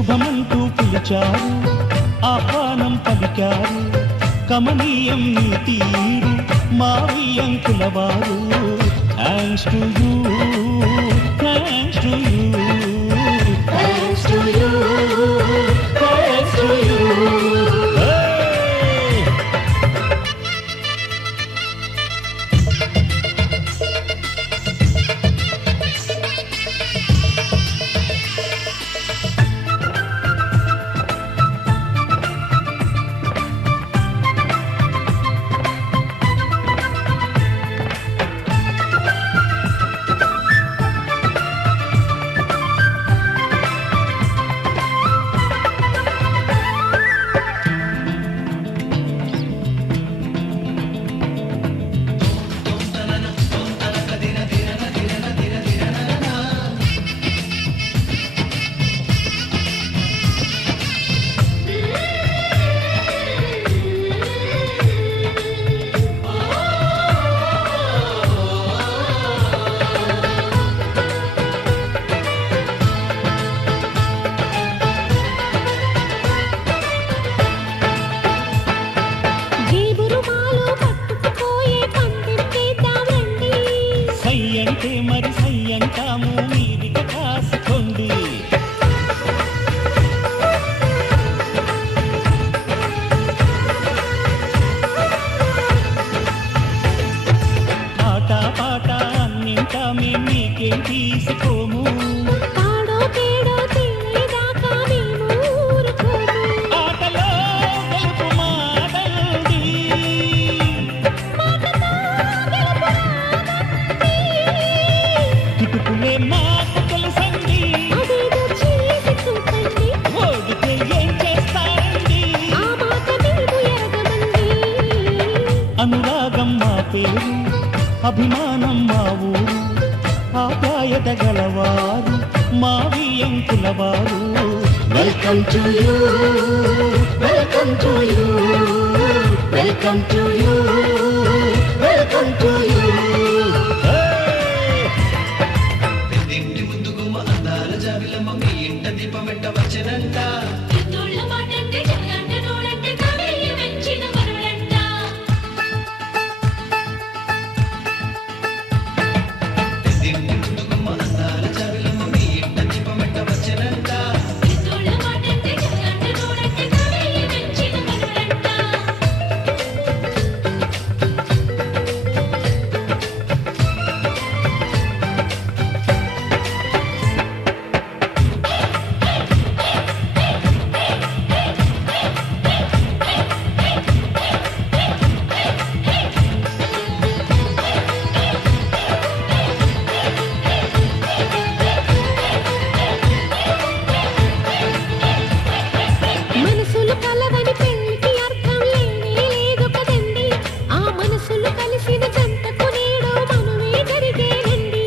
శుభమంటూ పిలిచారు, ఆహ్వానం పలికారు, కమనీయం నీ తీరు మావయ్యంకుల వారు. Thanks to you, thanks to you, thanks to you, thanks to you. మరి సయ్యంటాము మీరిక కాసుకోండి. ఆట పాట అన్నింటా మేము మీకేం తీసుకోము. ఆటలో గెలుపు మాదండి, కిటుకులే మాకు తెలుసండి, ఓడితే ఏం చేస్తారండి. అనురాగం మా పేరు, అభిమానం మా ఊరు, ఆప్యాయత గలవారు మావయ్యంకుల వారు. Welcome to you, welcome to you, welcome to you, welcome to you. పెద్దింటి ముందు గుమ్మ అందాల జాబిలమ్మ మీ ఇంట దీపం పెట్ట వచ్చనంట. పెద్దింటి ముందు గుమ్మ అందాల జాబిలమ్మ మీ ఇంట దీపం పెట్ట వచ్చనంట. మనసులు కలవని పెళ్లికి అర్థం లేనే లేదు కదండి, ఆ మనసులు కలిసిన జంటకు నేడు మనువే జరిగేనండి.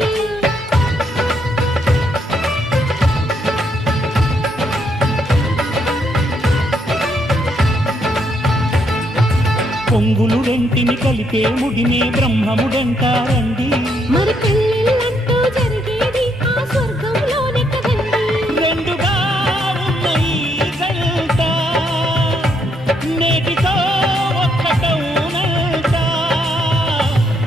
పొంగులు రెంటిని కలిపే ముడినే బ్రహ్మముడంటారండి. మరి పెళ్ళిళ్ళంటూ జరిగేది ఆ స్వర్గంలోనే కదండి. రెండుగా ఉన్న ఈ జంట నేటితో ఒక్కటవునంట.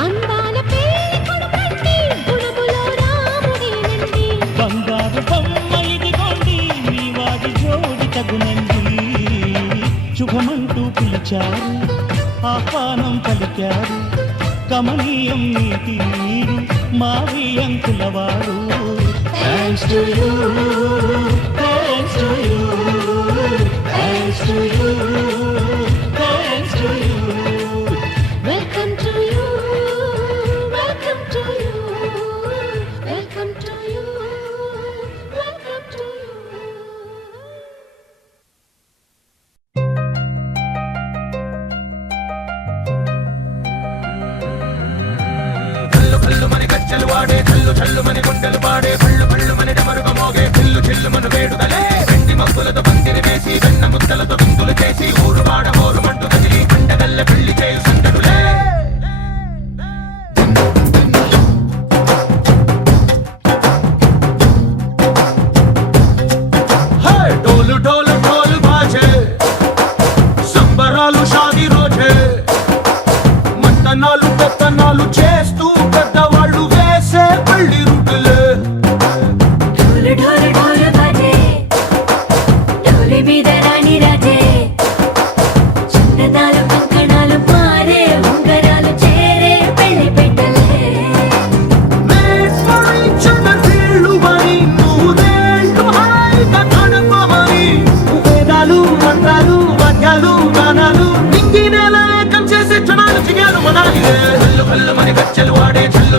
అందాల పెళ్లి కొడుకండి, గుణములో రాముడేనండి. బంగారు బొమ్మ ఇదిగోండి, మీ వాడి జోడి తగునండి. శుభమంటూ పిలిచారు, ఆహ్వానం పలికారు, కమనీయం నీ తీరు మావయ్యంకుల వారు. Thanks to you, thanks to you, thanks to you, thanks to you. Welcome to you, welcome to you, welcome to you, welcome to you. గజ్జలు వాడే కల్లు చల్లు మని గుండెలు పాడే పళ్ళు పళ్ళు మని డమరుగ మోగే పిల్లు చిల్లు మను వేడుదలే. వెండి మబ్బులతో పందిరి వేసి వెన్న ముద్దలతో విందులు చేసి ఊరు వాడ మోరు మంటు కదిలి పండగల్ల పెళ్లి చేయు సందడులే. డోలు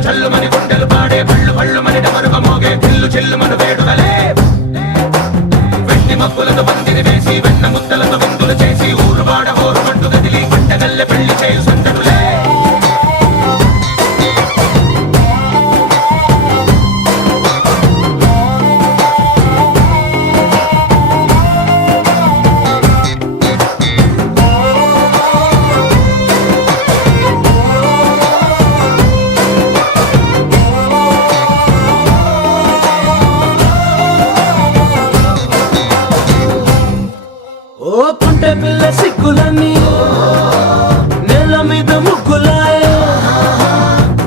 చల్లుమని గుండెలు పాడే పళ్ళు పళ్ళుమని డమరుగ మోగే చిల్లు చిల్లుమను వేడుదలే వెండి మబ్బులతో పందిరి వేసి వెన్న ముద్దలతో విందులు చేసి ఊరువాడ హోరుమంటూ కదిలి పంటగల్లె పెళ్లి చేయు సందడులే ఓ కుంటె పిల్ల సిక్కులన్నీ నేల మీద ముగ్గులాయే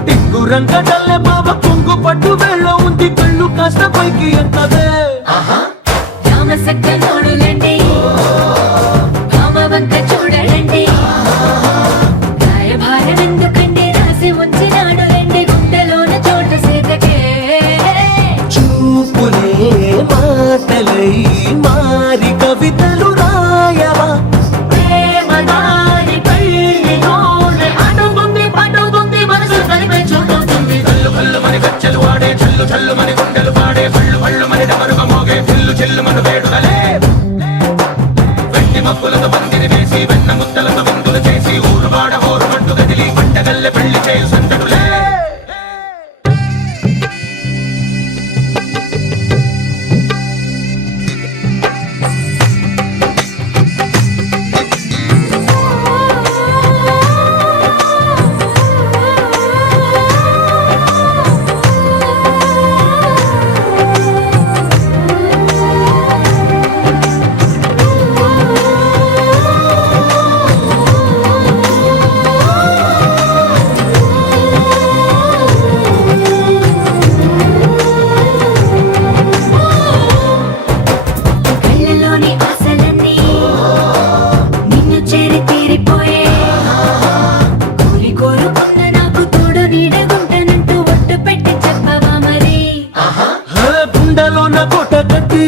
టింగు రంగడల్లే బాబా కుంగు పట్టు వెళ్ళ ఉంది కళ్ళు కాస్త పైకి ఎత్తదే రామసక్క నోడులండి భామవంక చూడలండి రాయభారం ఎందుకండి రాసి ఉంచినాడు రండి గుండెలోన చోటు సేతకే చూపులే మాటలై మారి కవితలు రాయవా ప్రేమదారి పెళ్లిలోనే అడుగుంది పడుగుంది మనసు కలిపే చూడుతుంది కల్లు కల్లుమని గజ్జలు వాడే చల్లు చల్లుమని గుండెలు పాడే పళ్ళు పళ్ళుమని డమరుగ మోగే చిల్లు చిల్లుమను వేడుదలే వెండి మబ్బులతో పందిరి వేసి వెన్న ముద్దలతో విందులు చేసి ఊరువాడ హోరుమంటూ కదిలి పంటగల్లె పెళ్లి చేయు సందడులే కళ్ళలోని ఆశలన్నీ నిన్ను చేరి తీరిపోయే కోరి కోరుకున్న నాకు తోడు నీడగుంటానంటూ ఒట్టు పెట్టి చెప్పవా మరి గుండెలోన కోట కట్టి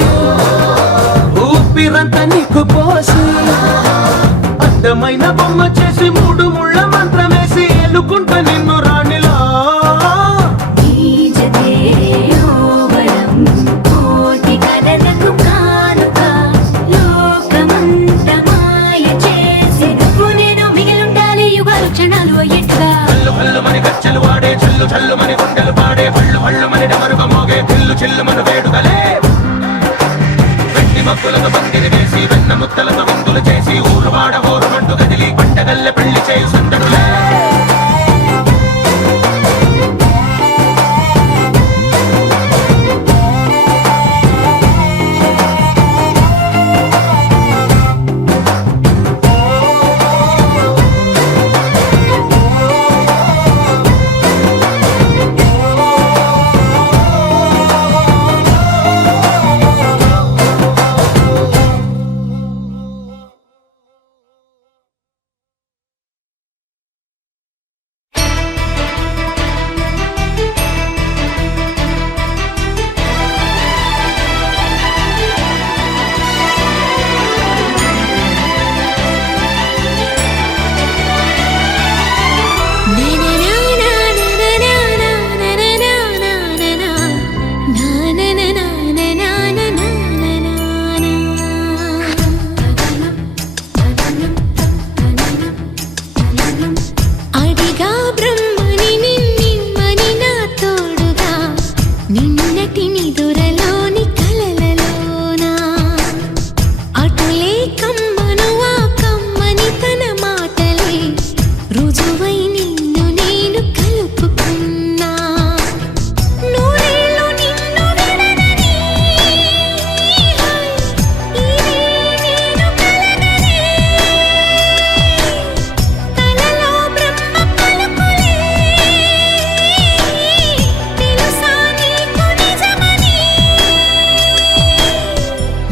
ఊపిరంతా నీకు పోసి అడ్డమైన బొమ్మ చేసి మూడు ముళ్ళ మంత్రం వేసి ఎలుకుంటా నిన్ను రాణిలా నీజతే యోవరం కోటి కథలకు కానుక లోకమంత మాయ చేసి నువ్వు నేను మిగిలుండాలి యుగాలు క్షణాలు అయ్యేట్టుగా కల్లు కల్లుమని గజ్జలు వాడే చల్లు చల్లుమని గుండెలు పాడే పళ్ళు పళ్ళుమని డమరుగ మోగే చిల్లు చిల్లుమను వేడుదలే వెండి మబ్బులతో పందిరి వేసి వెన్న ముద్దలతో విందులు చేసి ఊరువాడ హోరుమంటూ కదిలి పంటగల్లె పెళ్లి చేయు సందడులే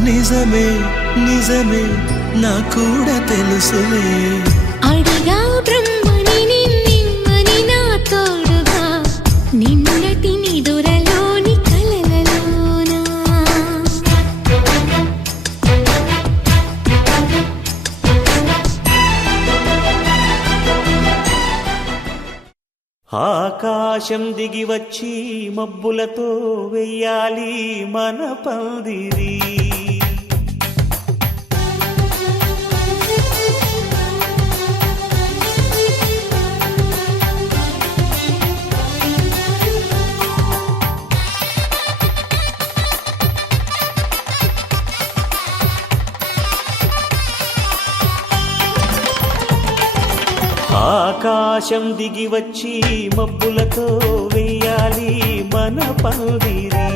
నిజమే నిజమే నా కూడా తెలుసులే అడిగా బ్రహ్మని నిన్నని నా తోడుగా నిన్నటి నిదురలోని కలలలోనా ఆకాశ ఆకాశం దిగి వచ్చి మబ్బులతో వెయ్యాలి మన పందిరి. ఆకాశం దిగి వచ్చి మబ్బులతో వెయ్యాలి మన పందిరి.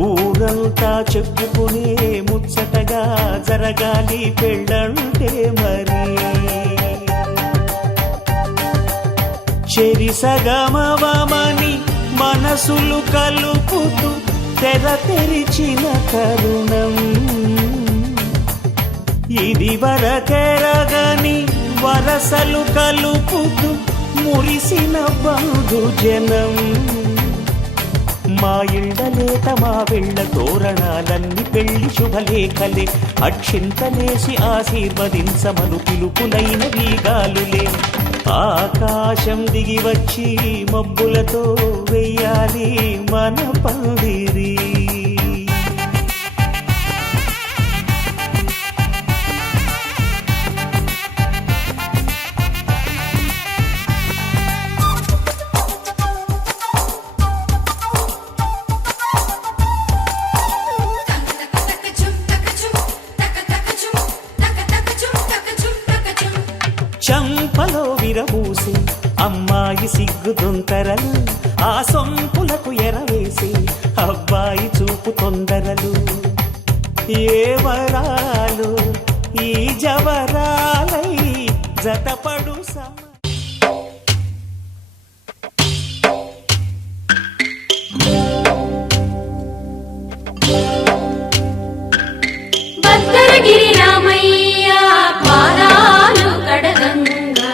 ఊరంతా చెప్పుకునే ముచ్చటగా జరగాలి పెళ్ళంటే మరి. చెరిసగమవమని మనసులు కలుపుతూ తెర తెరిచిన తరుణం. ఇది వరకెరగని వరసలు కలుపుతూ మురిసిన బంధుజనం. మా ఇళ్ళలేత మా వెళ్ళ తోరణాలన్నీ పెళ్లి శుభలేఖలే. అక్షింతలేసి ఆశీర్వదించమను పిలుపులైన వీగాలులే. ఆకాశం దిగి వచ్చి మబ్బులతో వెయ్యాలి మన పందిరి. చంపలో విరబూసి అమ్మాయి సిగ్గుదొంతరలు. ఆ సొంపులకు ఎరవేసి అబ్బాయి చూపు తొందరలు. ఏ వరాలు ఈ జవరాలై జతపడు భద్రగిరి రామయ్య పాదాలు కడగంగా.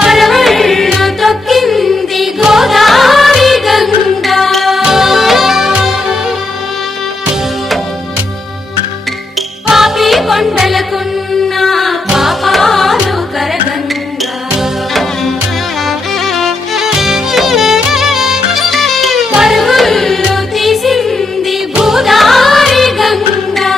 పరవళ్ళు తొక్కింది గోదావరి గంగా. పాపి కొండలకున్న పాపాలు కరగంగా. పరుగులు తీసింది గోదావరి గంగా.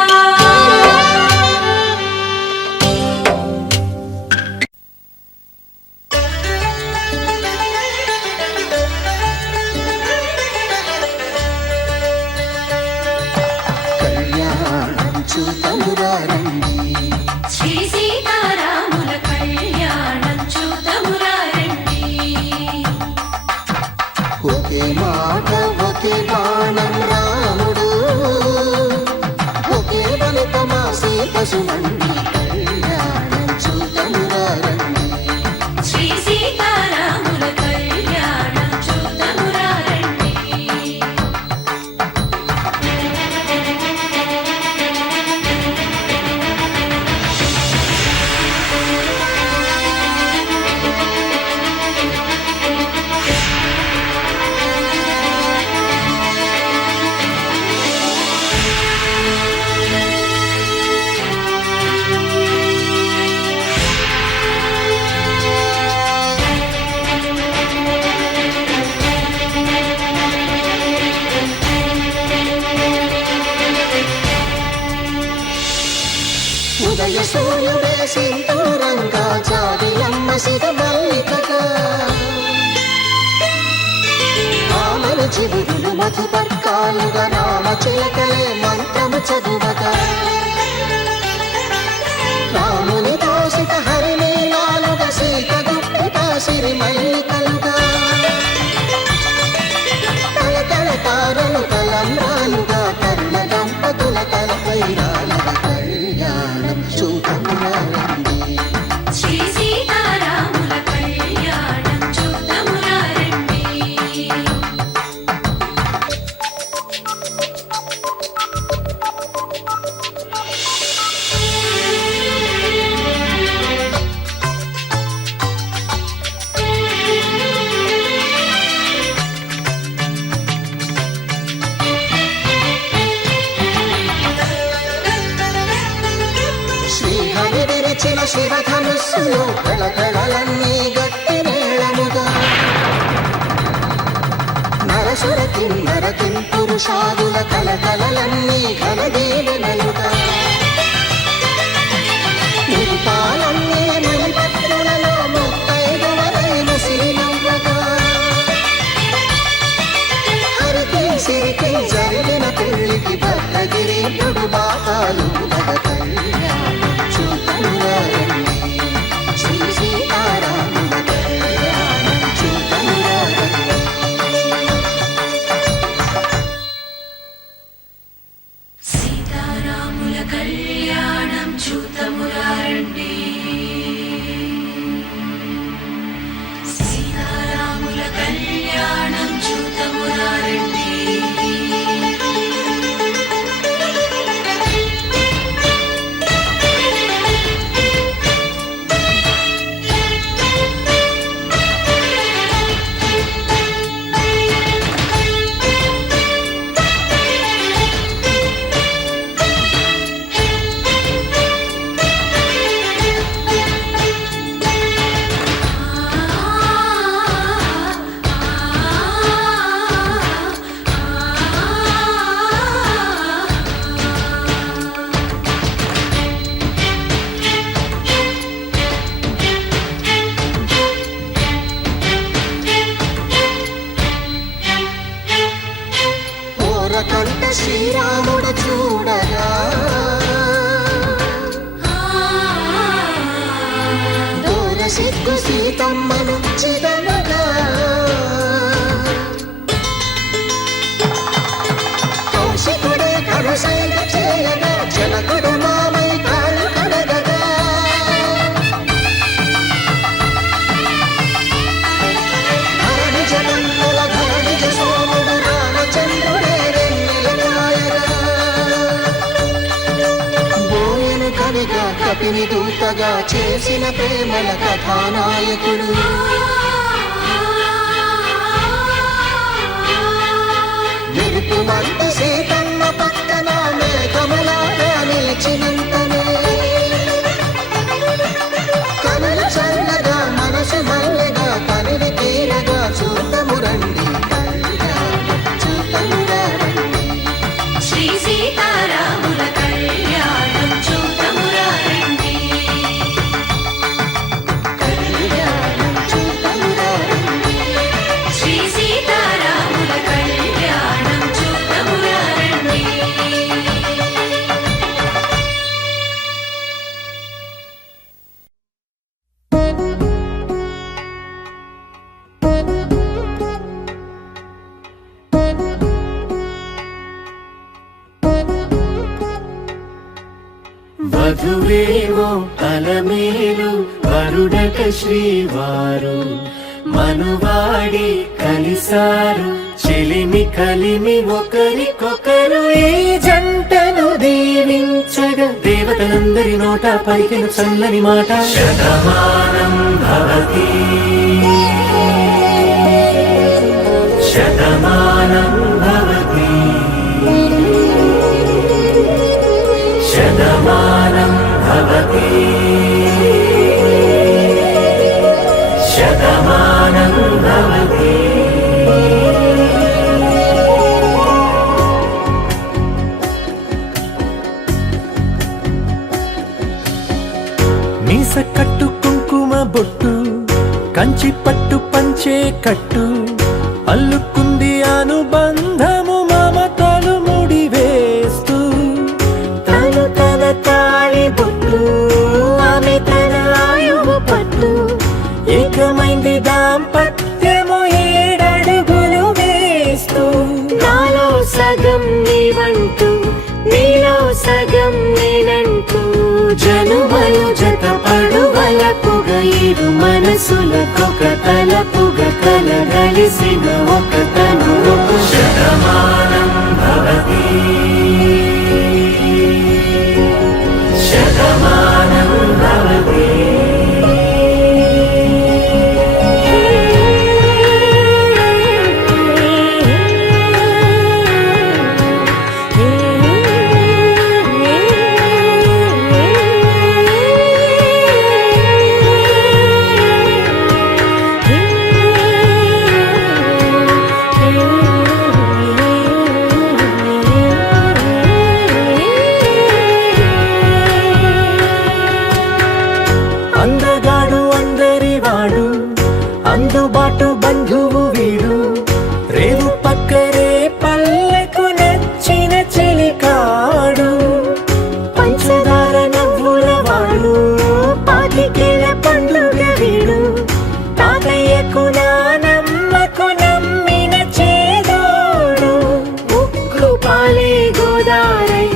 కళ్యాణం చూతమురారండి, శ్రీ సీతారాముల కళ్యాణం చూతమురా రండి. ఒకే మాట ఒకే బాణం రాముడు, ఒకే వనిత మా సీత సుమండి. కళ్యాణం చూతమురారండి, శ్రీ సీతారాముల కళ్యాణం చూతమురా రండి. ఉదయ సూర్యుడే సింధూరంగా జాబిలమ్మ సిగ మల్లికగా. ఆమెను చిగురులు మధుపర్కాలుగా రామ చిలకలే మంత్రము చదువగా. రాముని దోసిత హరినీలాలుగా సీత గుప్పిట సిరి మల్లికలుగా. తల తల తారలు తలంబ్రాలుగా కరుణ దంపతుల తలపైరాలుగా. కళ్యాణం చూతమురారండి, శ్రీ సీతారాముల కళ్యాణం చూతమురా రండి. శివధనుస్సులో కళకళలన్నీ గట్టి మేళముగా నరసుర కిన్నర పురుషాదుల కళకళలన్నీ ఘనదీవెనలుగా మురిపాలన్నీ మురిపత్రులలో ముత్తైదువలై ముసిరినవ్వగా హరికి సిరికి జరిగిన పెళ్లికి భద్రగిరి నుడు బాకాలు కళ్యాణం చూతమురారండి శ్రీ సీతారాముల కళ్యాణం చూతమురారండి. సీతారాముల కళ్యాణం చూతమురారండి సీతారాముల కళ్యాణం చూతమురారండి. కంట శ్రీరాముడు చూడగా దూర సిగ్గు సీతమ్మను చిదమగా కౌశికుడే కరుసైన చేయగా జనకుడు మామై కాళ్ళు కడగగా ధరణి జగన్నుల ధరణి సోముడు రామచంద్రుడే కవిగా కపిని దూతగా చేసిన ప్రేమల కథానాయకుడు మెరుపు వంటి సీతమ్మ పక్కన మేఘములాగా నిలిచినంతనే కనులు చల్లగా మనసు మల్లెగా కనివి తీరగా చూతము రండి కళ్యాణం చూతము రండి శ్రీ సీతారాముల కళ్యాణం చూతమురారండి కళ్యాణం చూతము రండి. శ్రీ సీతారాముల కళ్యాణం చూతమురారండి. వధువేవో అలమేలు వరుడక శ్రీవారు మనువాడి కలిసారు చెలిమి కలిమి ఒకరికొకరు ఈ జంటను దీవించగా దేవతలందరి నోట పలికిన చల్లని మాట శతమానం భవతి శతమానం భవతి శతమానం భవతి శతమానం భవతి. మీస కట్టు కుంకుమ బొట్టు కంచి పట్టు పంచే కట్టు అల్లుకుంది అనుబంధము మమతలు ముడివేస్తూ తను తన తాళి బొట్టు ఆమె తన ఆయువు పట్టు ఏకమైంది దాంపత్యము 7 అడుగులు వేస్తూ నాలో సగం నీవంటూ నీలో సగం నేనంటూ జనుమలు జతపడు వలపుగా ఇరు మనసులకొక తలపుగా కలగలిసిన ఒక తను శతమానం భవతి శతమానం భవతి. బాటు బంధువు వీడు, రేవు పక్కరే పల్లెకు నచ్చిన చెలికాడు, పంచదార నవ్వుల వాడు, పాతికేల పండుగ వీడు, తాతయ్యకు నానమ్మకు నమ్మిన చేదోడు, ఉక్కు పాలే గోదారై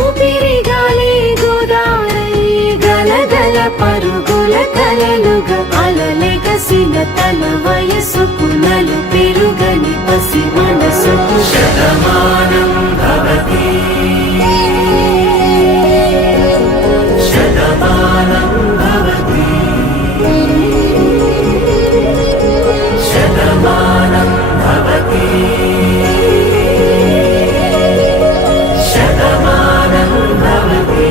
ఊపిరిగాలే గోదారై, గలగల పరుగుల కలలుగా అలలెగసిన తన వయసుకు నలు పెరుగని పసి మనసుకు శతమానం భవతి శతమానం భవతి శతమానం భవతి శతమానం భవతి.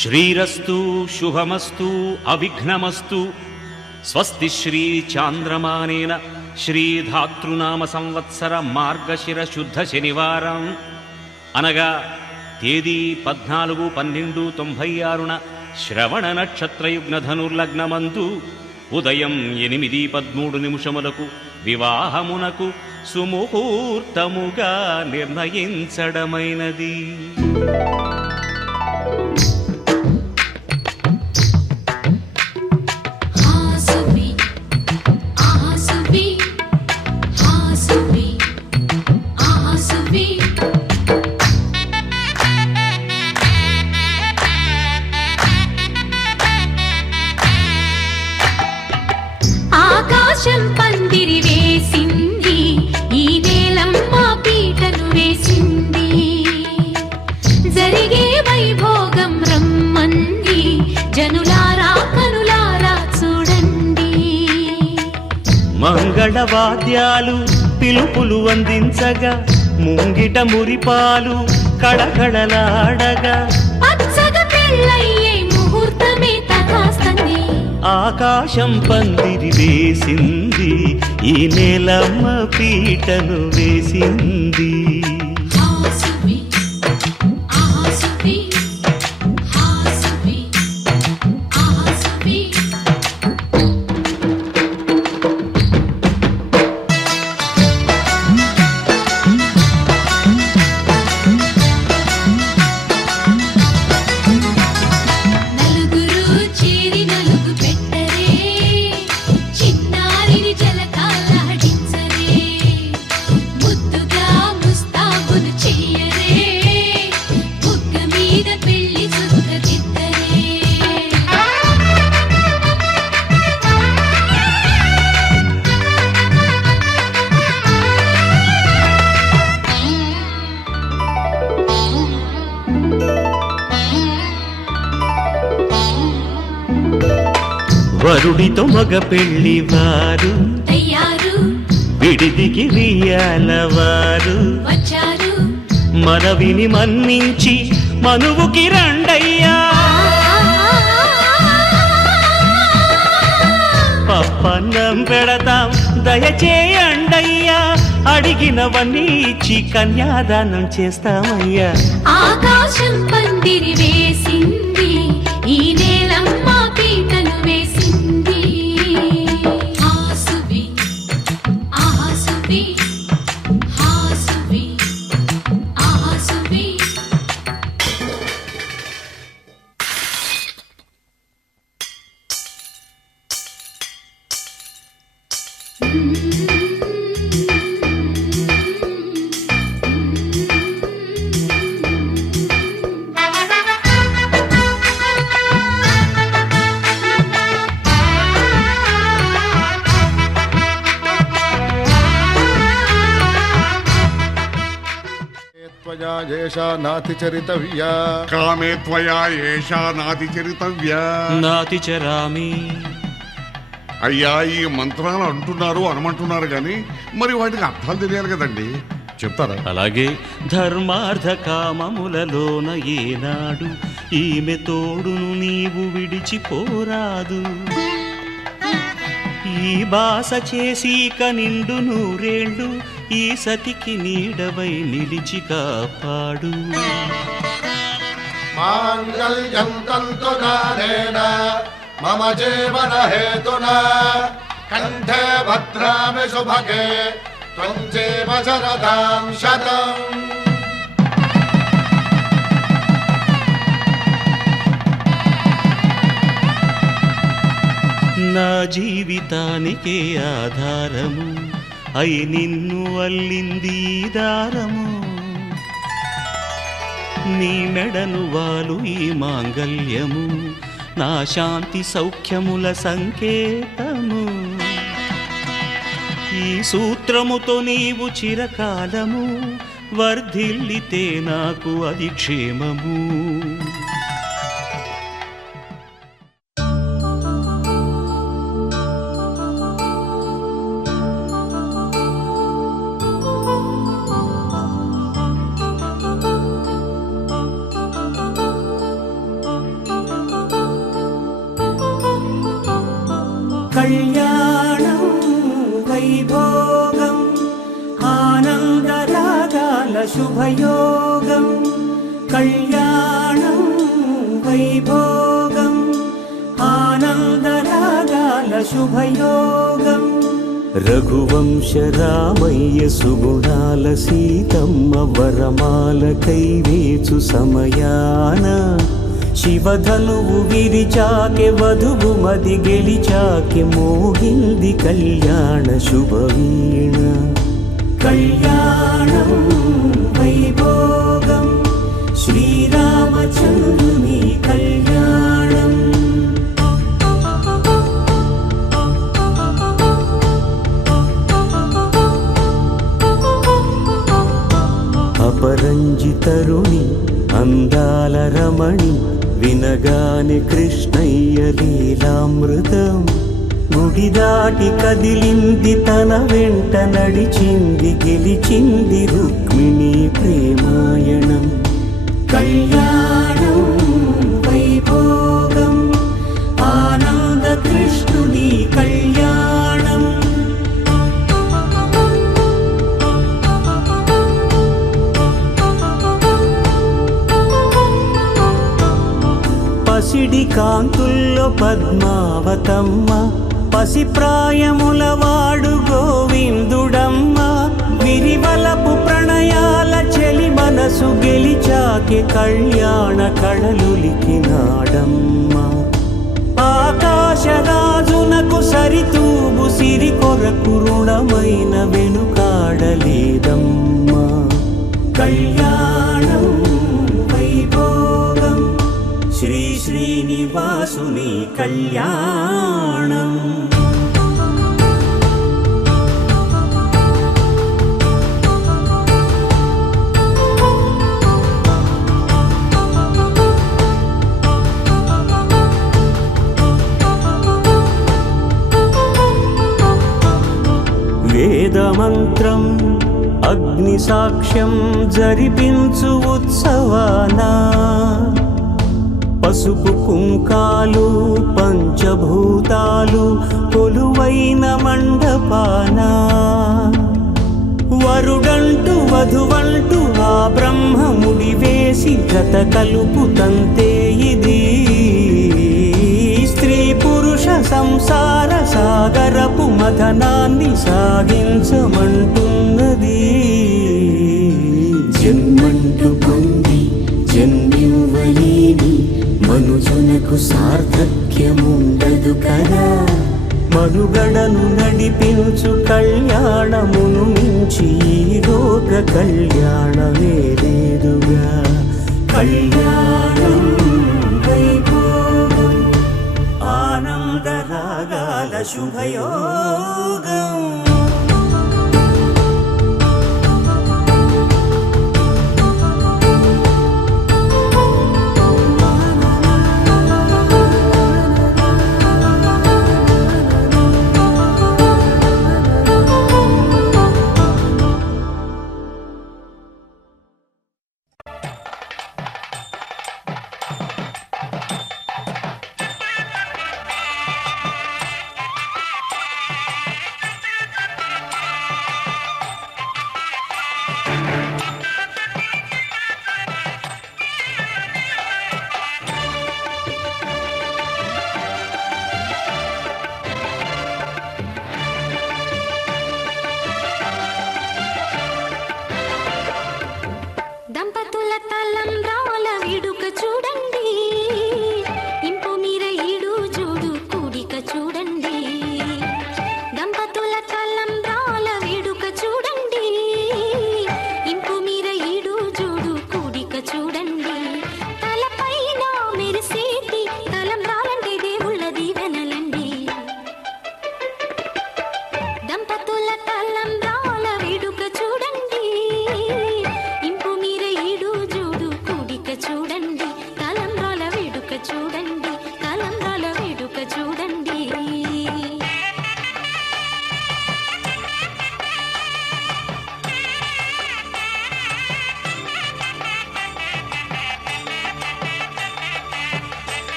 శ్రీరస్తు శుభమస్తు అవిఘ్నమస్తు. స్వస్తి శ్రీ చాంద్రమానేన శ్రీధాతృనామ సంవత్సర మార్గశిర శుద్ధ శనివారం అనగా తేదీ 14/12/96 శ్రవణ నక్షత్రయుగ్న ధనుర్లగ్నమందు ఉదయం 8:13 వివాహమునకు సుముహూర్తముగా నిర్ణయించడమైనది. ఆకాశం పందిరి వేసింది, ఈ నేలమ్మ పీటను వేసింది, జరిగే వైభోగం రమ్మంది, జనులారా కనులారా చూడండి. మంగళవాద్యాలు పిలుపులు అందించగా, ముంగిట మురిపాలు కళకళలాడగా, పచ్చగా పెళ్ళయ్యే ముహూర్తమే తకాస్తంది. ఆకాశం పందిరి వేసింది, ఈ నేలమ్మ పీటను వేసింది. హాసువి ఆసువి హాసువి ఆసువి. నలుగురు చేరి నలుగు పెట్టరే, చిన్నారిని జలకాలాడించరే, ముద్దుగా ముస్తాబులు చెయ్యరే, బుగ్గ మీద పెళ్లి చుక్క దిద్దరే. వరుడితో మగ పెళ్లి వారు, తయ్యారు విడిదికి వియ్యాలవారు, వచ్చారు మనవిని మన్నించి మనువుకి రండయ్యా. పప్పన్నం పెడతాం దయచేయండయ్యా, అడిగినవన్నీ ఇచ్చి కన్యాదానం చేస్తామయ్యా. ఆకాశం పందిరి వేసింది, ఈ నేలమ్మ పీటను వేసింది. హాసువి ఆసువి హాసువి ఆసువి. त्वया येषा नातिचरितव्या కామే త్వయా ఏషా నాతి చరితవ్య. నాతి చరామి. అయ్యా ఈ మంత్రాలు అంటున్నారు అనమంటున్నారు కానీ మరి వాటికి అర్థాలు తెలియాలి కదండి, చెప్తారా? అలాగే ధర్మార్థ కామములలోన ఏనాడు ఈమె తోడును నీవు విడిచిపోరాదు. ఈ బాస చేసి నిండు నూరేళ్ళు ఈ సతికి నీడవై నిలిచి కాపాడు. మాంగళ్యం తంతునానేన మమ జీవన హేతునా కంఠే భద్రామి శుభగే త్వం జీవ శరదాం శతం. నా జీవితానికే ఆధారము అయి నిన్ను అల్లింది దారము. నీ మెడను వాలు ఈ మాంగల్యము నా శాంతి సౌఖ్యముల సంకేతము. ఈ సూత్రముతో నీవు చిరకాలము వర్ధిల్లితే నాకు అది క్షేమము. కళ్యాణం వైభోగం ఆనందరాగాల శుభయోగం. కళ్యాణం వైభోగం ఆనందరాగాల శుభయోగం. రఘువంశ రామయ్య సుగుణాల సీతమ్మ వరమాల కైవేచు సమయాన శివధనువు విరిచాకె వధువు మది గెలిచాకె మోగింది కళ్యాణ శుభవీణ. కళ్యాణం వైభోగం శ్రీరామచంద్రుని కళ్యాణం. అపరంజి తరుణి అందాల రమణి వినగానే కృష్ణయ్య లీలామృతం. గుడి దాటి కదిలింది తన వెంట నడిచింది గెలిచింది రుక్మిణి ప్రేమాయణం. కళ్యాణం వైభోగం ఆనంద కృష్ణుని కళ్యాణం. పసిడి కాంతుల్లో పద్మావతమ్మ పసిప్రాయముల వాడు గోవిందుడమ్మ. విరివలపు ప్రణయాల చెలి మనసు గెలిచాకె కళ్యాణ కళలులికినాడమ్మ. ఆకాశరాజునకు సరితూబు సిరి కొరకు రుణమైన వెనుకాడలేదమ్మ. కళ్యాణం వైభోగం శ్రీ శ్రీనివాసుని కళ్యాణం. వేదమంత్రం అగ్ని సాక్ష్యం జరిపించు ఉత్సవానా. పసుపు కుంకాలు పంచభూతాలు కొలువైన మండపాన. వరుడంటూ వధువంటూ ఆ బ్రహ్మముడి వేసి జత కలుపుతంతే ఇది. స్త్రీ పురుష సంసార సాగరపు మథనాన్ని సాగించమంటున్నది. జన్మంటూ పొంది జన్మివ్వలేని మనుజునకు సార్థక్యముండదు కదా. మనుగడను నడిపించు కళ్యాణమును మించి ఈ లోక కళ్యాణమే లేదుగా. కళ్యాణం వైభోగం ఆనందరాగాల శుభయోగం.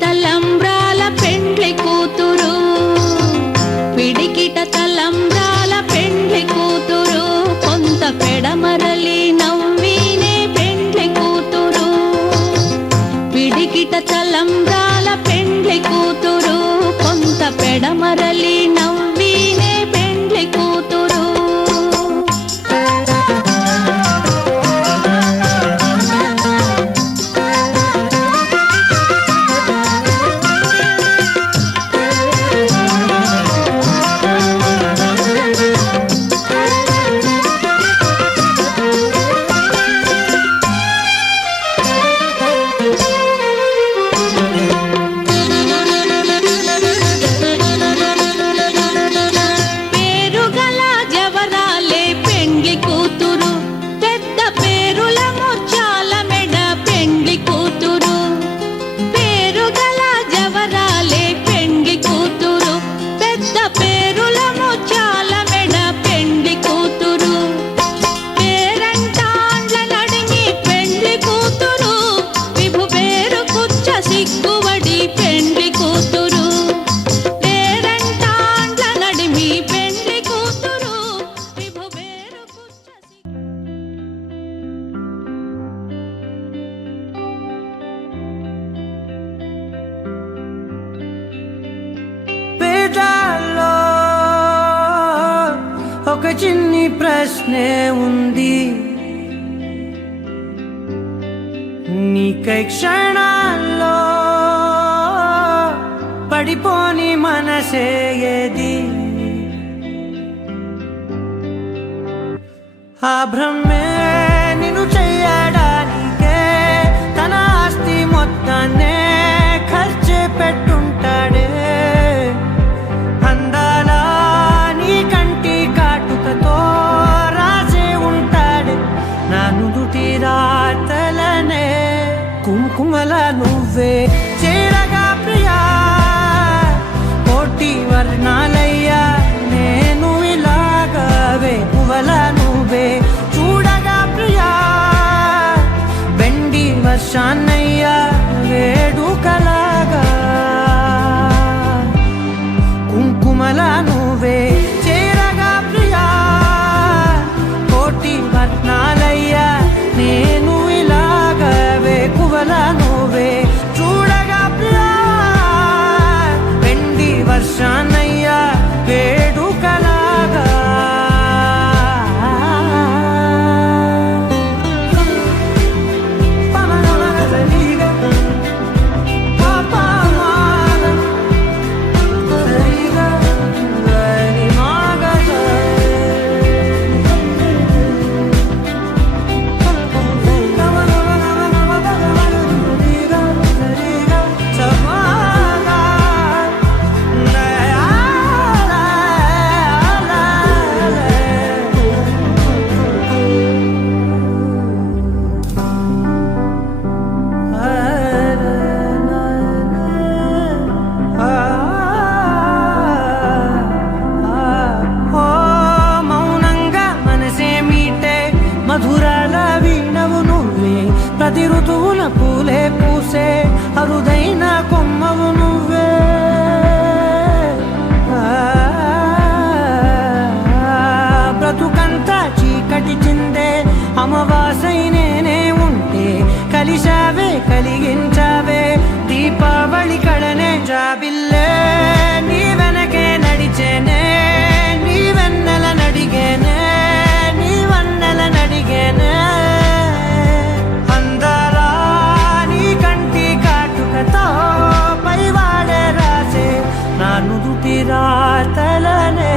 తలంబ్రాల పెండ్లి కూతురు పిడికిట తలంబ్రాల పెండ్లి కూతురు కొంత పెడమరలి నవ్వినే పెండ్లి కూతురు పిడికిట తలంబ్రాల పెండ్లి కూతురు కొంత పెడమరలి నవ్వినే పెండ్లి కూతురు పేరుగల జవరాలే పెండ్లి కూతురు పెద్ద పేరుల ముత్యాల మెడ పెండ్లి కూతురు పేరుగల జవరాలే పెండ్లి కూతురు పెద్ద పేరుల ముత్యాల మెడ పెండ్లి కూతురు పేరంటాండ్ల నడిమి పెండ్లి కూతురు విభు పేరు కుచ్చ సిగ్గువడి పెండ్లి కూతురు పేరంటాండ్ల నడిమి పెండ్లి కూతురు విభు పేరు కుచ్చ పేదాల్లో ఒక చిన్ని ప్రశ్నే ఉంది నీకై క్షణాల్లో పడిపోని మనసే ఏది ఆ భ్రమే నిన్ను చెయ్యడానికే తన ఆస్తి మొత్తాన్నే ఖర్చు పెట్టుంటాడే అందాల నీ కంటి కాటుకతో రాసే ఉంటాడే నా నుదుటి రాతలనే కుంకుమల నువ్వే చేరగా ప్రియా కోటి వర్ణాలయ్యా నేను ఇలాగవే పువ్వల నువ్వే చూడగా ప్రియా బెండి వర్షాన్నయ్యా వేడుకలాగా కుంకుమల నువ్వే చేరగా ప్రియా కోటి వర్ణాలయ్యా నేను ఇలాగవే పువ్వల నువ్వే చూడగా ప్రియా వెండి వర్షాన్నయ్యా వేడుకలాగా మధురాల వీణవు నువ్వే ప్రతి ఋతువుల పూలే పూసే అరుదైన కొమ్మవు నువ్వే బ్రతుకంతా చీకటి చిందే అమవాసై నేనే ఉంటే కలిశావే కలిగించావే దీపావళి కళనే జాబిల్లే నీ వెనకే నడిచేనే నీ వెన్నెల నడిగేనే నీ వన్నెల నడిగేనే అందాలా నీ కంటి కాటుకతో పైవాడే రాసే నా నుదుటి రాతలనే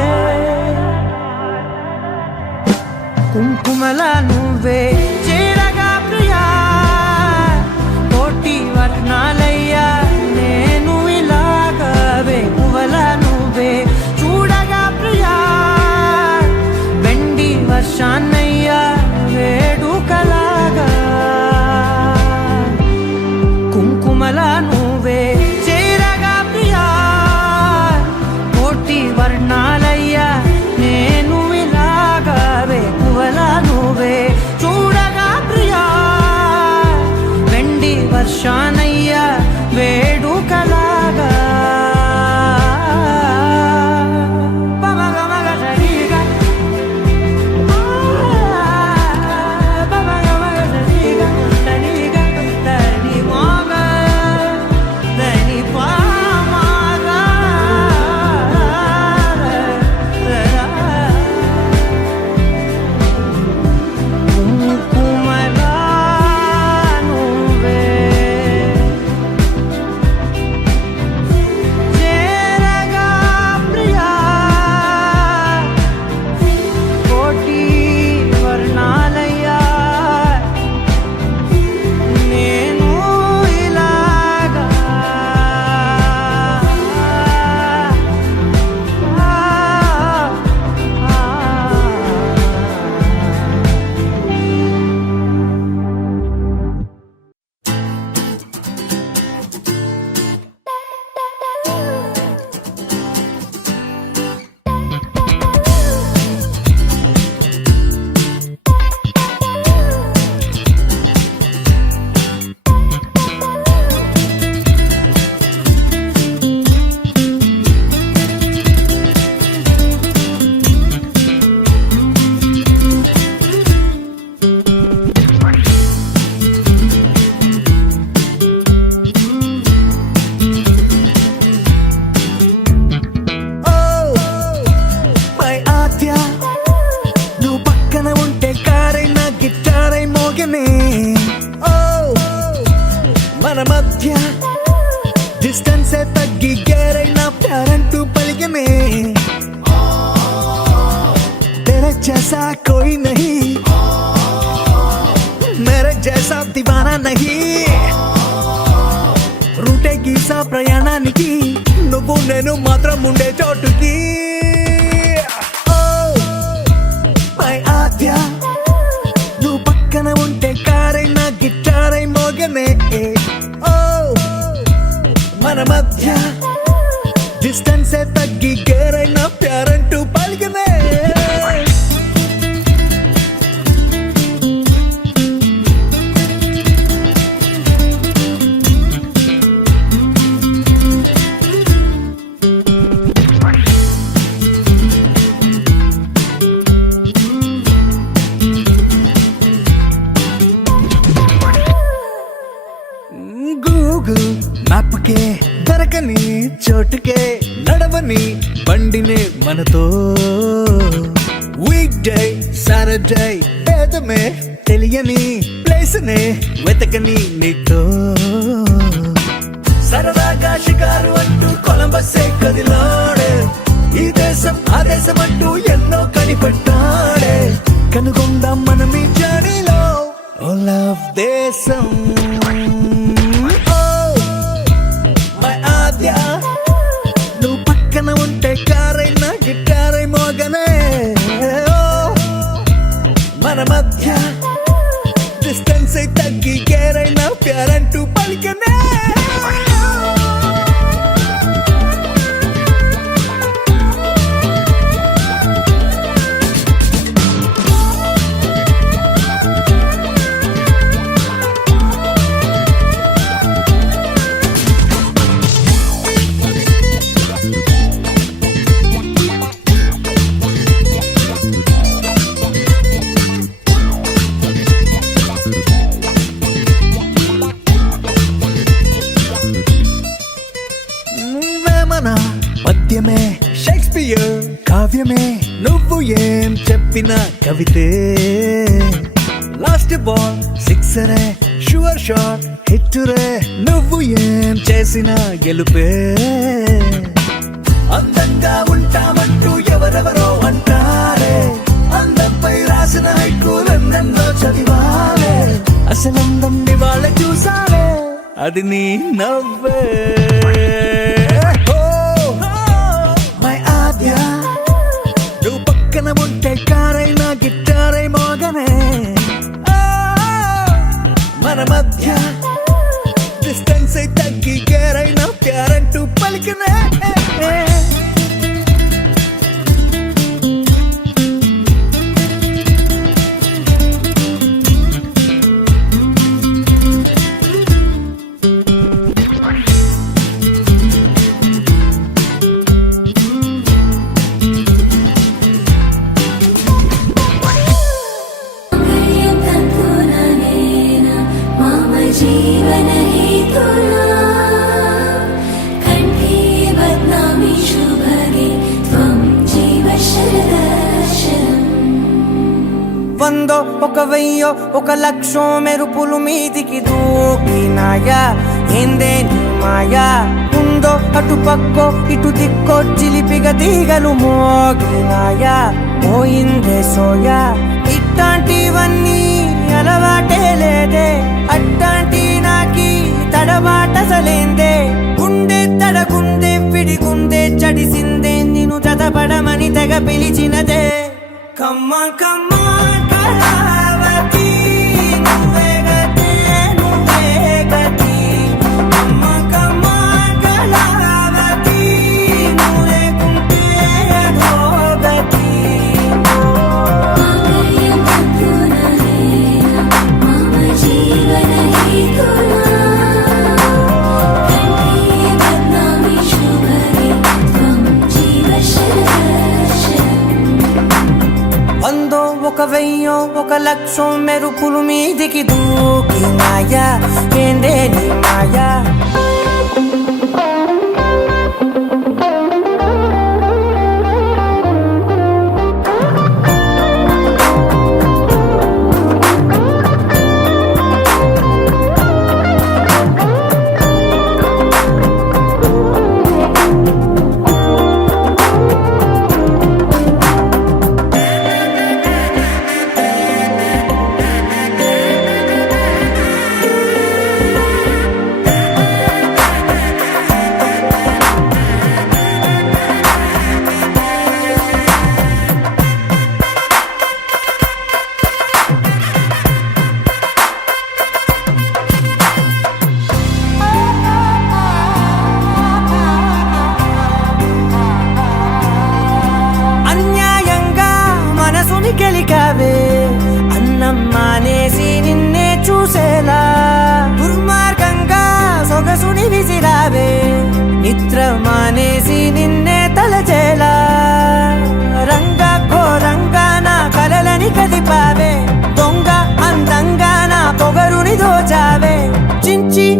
కుంకుమల నువ్వే చేరగా ప్రియా కోటి వర్ణాలయ్యా నేను ఇలాగవే పువ్వల నువ్వే చూడగా ప్రియా వెండి వర్షాన్నయ్యా వేడుకలాగా కుంకుమల నువ్వే చేరగా ప్రియా కోటి వర్ణాలయ్యా నేను ఇలాగవే పువ్వల నువ్వే చూడ डिस्टेंस से तग्गी गहराइना प्यारंटू पलकने तेरे जैसा कोई नहीं मेरे जैसा दीवाना नहीं रूटे गीसा ప్రయాణానికి నువ్వు నేను మాత్రం ఉండే చోటుకి మై ఆద్య నువ్వు పక్కన ఉంటే కారైనా గిటారై మోగనే మన మధ్య డిస్టెన్స్ తగ్గి గేరైనా ప్యారంటూ పలికనే గూగుల్ మ్యాప్కే దొరకని చోటుకే నడవని బండినే మనతో వీక్ డే సాటర్డే ఏదమే తెలియని ప్లేస్ నే వెతకని నీతో సరదాగా షికారు అంటూ కొలంబస్సే కదిలాడే ఈ దేశం ఆ దేశం అంటూ ఎన్నో కనిపెట్టాడే కనుగొందాం మనం ఈ జర్నీలో ఓ లవ్ దేశం నువ్వు పక్కన ఉంటే కారైనా గిటారై మోగనే మన మధ్య డిస్టెన్స్ తగ్గి గేరైనా ప్యారంటూ పలికనే పద్యమే షేక్స్పియర్ కావ్యమే నువ్వు ఏం చెప్పిన కవితే లాస్ట్ బాల్ సిక్సరే షూర్ షాట్ హిట్టురే నువ్వు ఏం చేసిన గెలుపే అందంగా ఉంటామంటూ ఎవరెవరో అంటారే అందంపై రాసిన హైకూలెన్నెన్నో చదివాలే అసలందం వాళ్ళ చూసాలే అది నీ నవ్వే నువ్వు పక్కన ఉంటే కారైనా గిటారై మోగనే మన మధ్య డిస్టెన్స్ తగ్గి గేరైనా ప్యారంటూ పలికనే जीवन हेतुना कंठे बध्नामि शुभगे त्वं जीव शरदर्शनम् వందో ఒక వెయ్యో ఒక లక్షో మెరుపులు మీదికి దూకినాయా ఏందే నీ మాయా ఉందో అటు పక్కో ఇటు దిక్కో చిలిపిగా తీగలు మోగినాయా పోయిందే సోయా ఇట్లాంటివన్నీ అలవాటే లేదే అట్లాంటి నాకి తడబాటసలేందే గుండె తడగుందే విడిగుందే చడిసిందే నిన్ను చదపడమని తెగ పిలిచినదే కమ్మ కమ్మ కళావతి నువ్వే గతే నువ్వే గతి కమ్మ కమ్మ కళావతి నువ్వు లేకుంటే అధోగతి जीवन हेतुना कंठे बध्नामि शुभगे त्वं जीव शरदर्शनम् వందో ఒక వెయ్యో ఒక లక్షో మెరుపులు మీదికి దూకినాయా ఏందే నీ మాయా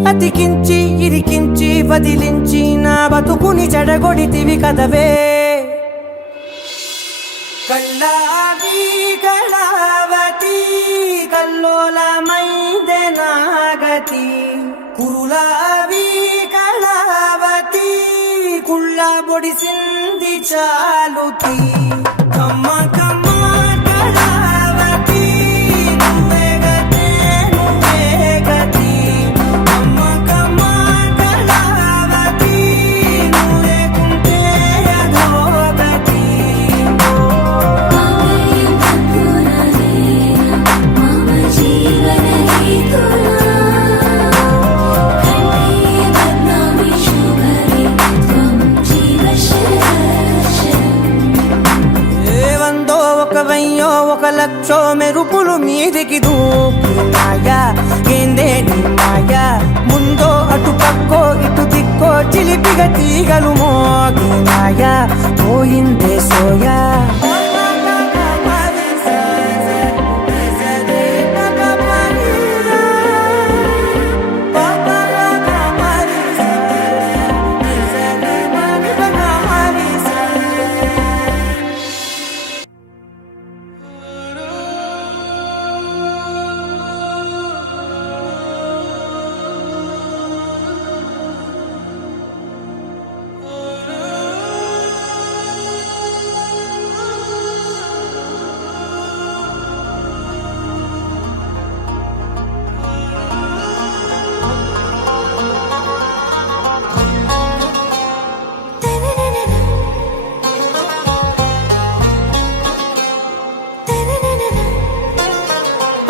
అతికించి ఇరికించి వదిలించి నా బతుకుని చెడగొడితివి కదవే కళ్ళావి కళావతి కల్లోలమైందే నాగతి కురులావి కళావతి కుళ్ళ బొడిసింది చాలుతి కమ్మ కమ్మ కళావతి నువ్వే గతే నువ్వే గతి కమ్మ కమ్మ కళావతి నువ్వు లేకుంటే అధోగతి मम जीवन हेतुना कण्ठे बध्नामि शुभगे त्वं जीव వందో ఒక వెయ్యో ఒక లక్షో మెరుపులు మీదికి దూకినాయా ఏందే నీ మాయా ముందో అటు పక్కో ఇటు దిక్కో చిలిపిగ తీగలు మోగినాయా పోయిందే సోయా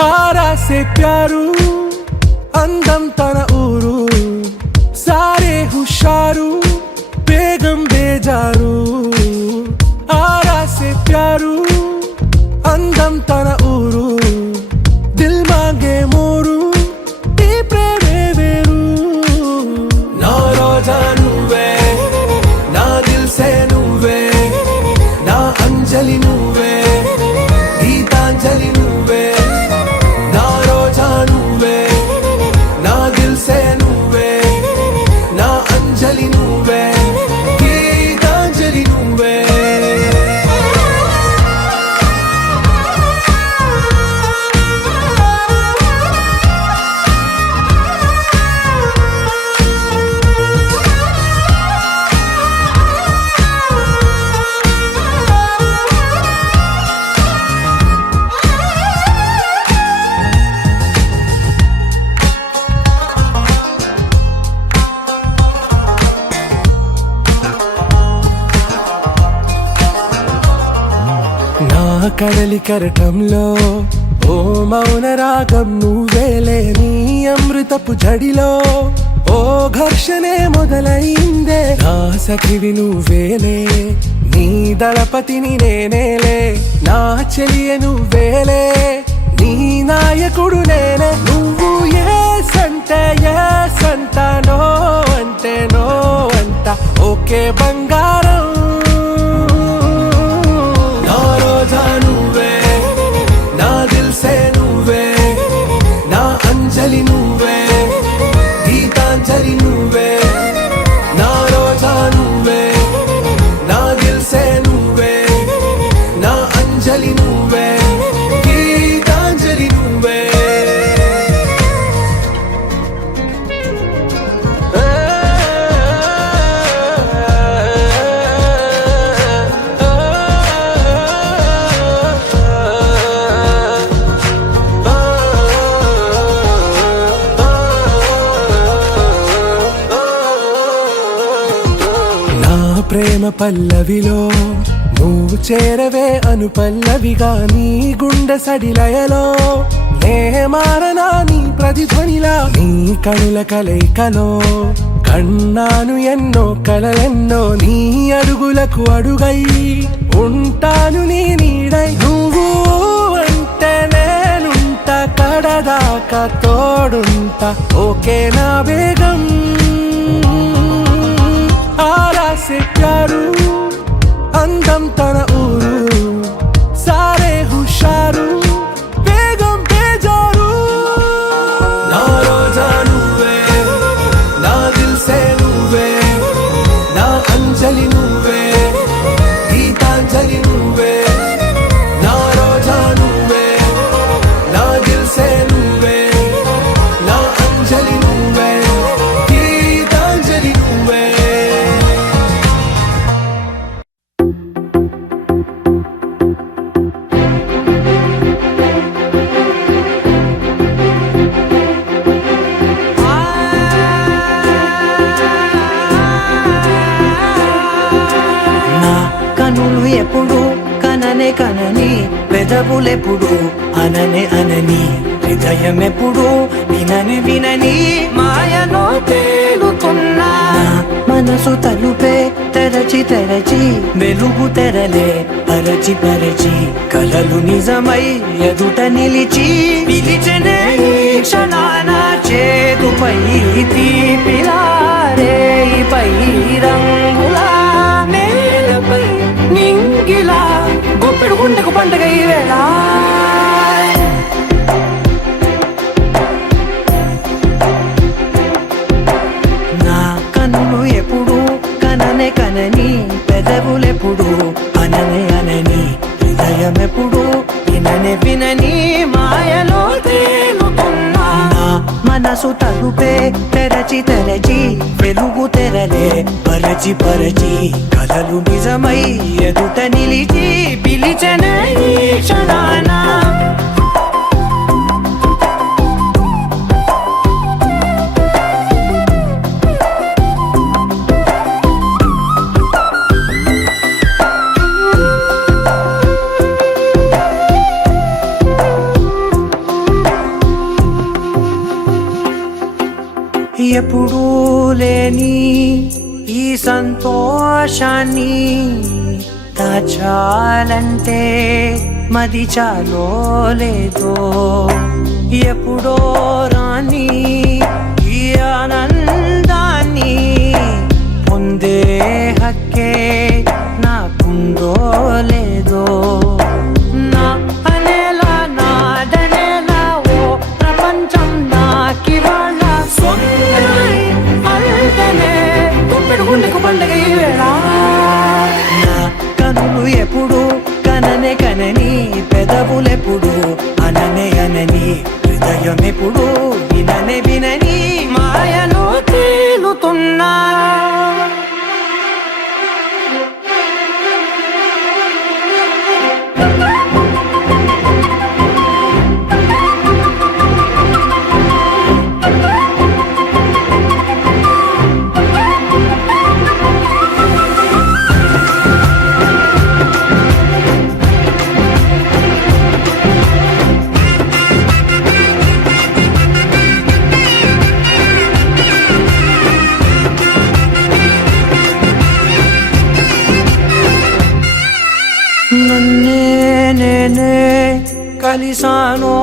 आरा से प्यारू అందం తన ఊరు సారే హుషారు బేగం బేజారు ఆరా से प्यारू అందం తన ఊరు దిల్ మాంగే మోరు ఈ ప్రేమే వేరు నా రోజా నువ్వే నా దిల్ సే నువ్వే నా అంజలి నువ్వే గీతాంజలి నువ్వే నా రోజా నువ్వే నా దిల్ సే నువ్వే నా అంజలి నువ్వే గీతాంజలి నువ్వే నా కడలి కరటంలో ఓ మౌన రాగం నువ్వేలే నీ అమృతపు జడిలో ఓ ఘర్షణే మొదలైందే నా సఖివి నువ్వేలే నీ దళపతిని నేనేలే నా చెలియ నువ్వేలే నీ నాయకుడు నేనే నువ్వు ఏ సంట నో అంటే నో అంట ఓకే బంగారం నా రోజా నువ్వే నా దిల్ సే నువ్వే నా అంజలి నువ్వే గీతాంజలి నువ్వే నా రోజా నువ్వే నా దిల్ సే నువ్వే నా అంజలి నువ్వే గీతాంజలి నువ్వే నా ప్రేమ పల్లవిలో నువ్వు చేరవే అను పల్లవిగా నీ గుండె సడిలయలో నే మారనా నీ ప్రతిధ్వనిలా నీ కనుల కలయికలో కన్నాను ఎన్నో కలలెన్నో నీ అడుగులకు అడుగై ఉంటాను నీ నీడై నువ్వు అంటే నేనుంట కడదాకా తోడుంట ఓకే నా బేగం ఆరా से प्यारू అందం తన ఊరు సారే హుషారు బేగం బేజారు నా రోజా నువ్వే ఎప్పుడు కననే కనని పెదవులెప్పుడు అననే అనని హృదయం ఎప్పుడు వినని వినని మాయలో తేలుతున్నా మనసు తలుపే తెరచి తెరచి వెలుగు తెరలే పరచి పరచి కలలు నిజమై ఎదుట నిలిచి పిలిచనే ఈ క్షణాన చేతుపై తీపిలారే పై రంగులా నేలపై నింగిలా గొప్పెడు గుండెకు పండగ ఈ వేళ నా కన్నులు ఎప్పుడు కననే కనని పెదవులెప్పుడు అననే అనని హృదయం ఎప్పుడు విననే వినని మాయలో తేలుతున్నా నా మనసు తలుపే తెరచి తెరచి వెలుగు తెరలే పరచి పరచి కలలు నిజమై ఎదుట నిలిచి పిలిచనే ఈ క్షణాన ఎప్పుడూ లేని ఈ సంతోషాన్ని దాచాలంటే మది చాలో లేదో ఎప్పుడో రాని ఈ ఆనందాన్ని పొందే హక్కే నాకుందో లేదో నా అనేలా నాదనేలా ఓ ప్రపంచం నాకివాళ గుండెకు పండగ ఈ వేళ నా కనులు ఎప్పుడు కననే కనని పెదవులెప్పుడు అననే అనని హృదయం ఎప్పుడు విననే వినని మాయలో తేలుతున్నా నన్నే నేనే కలిసానో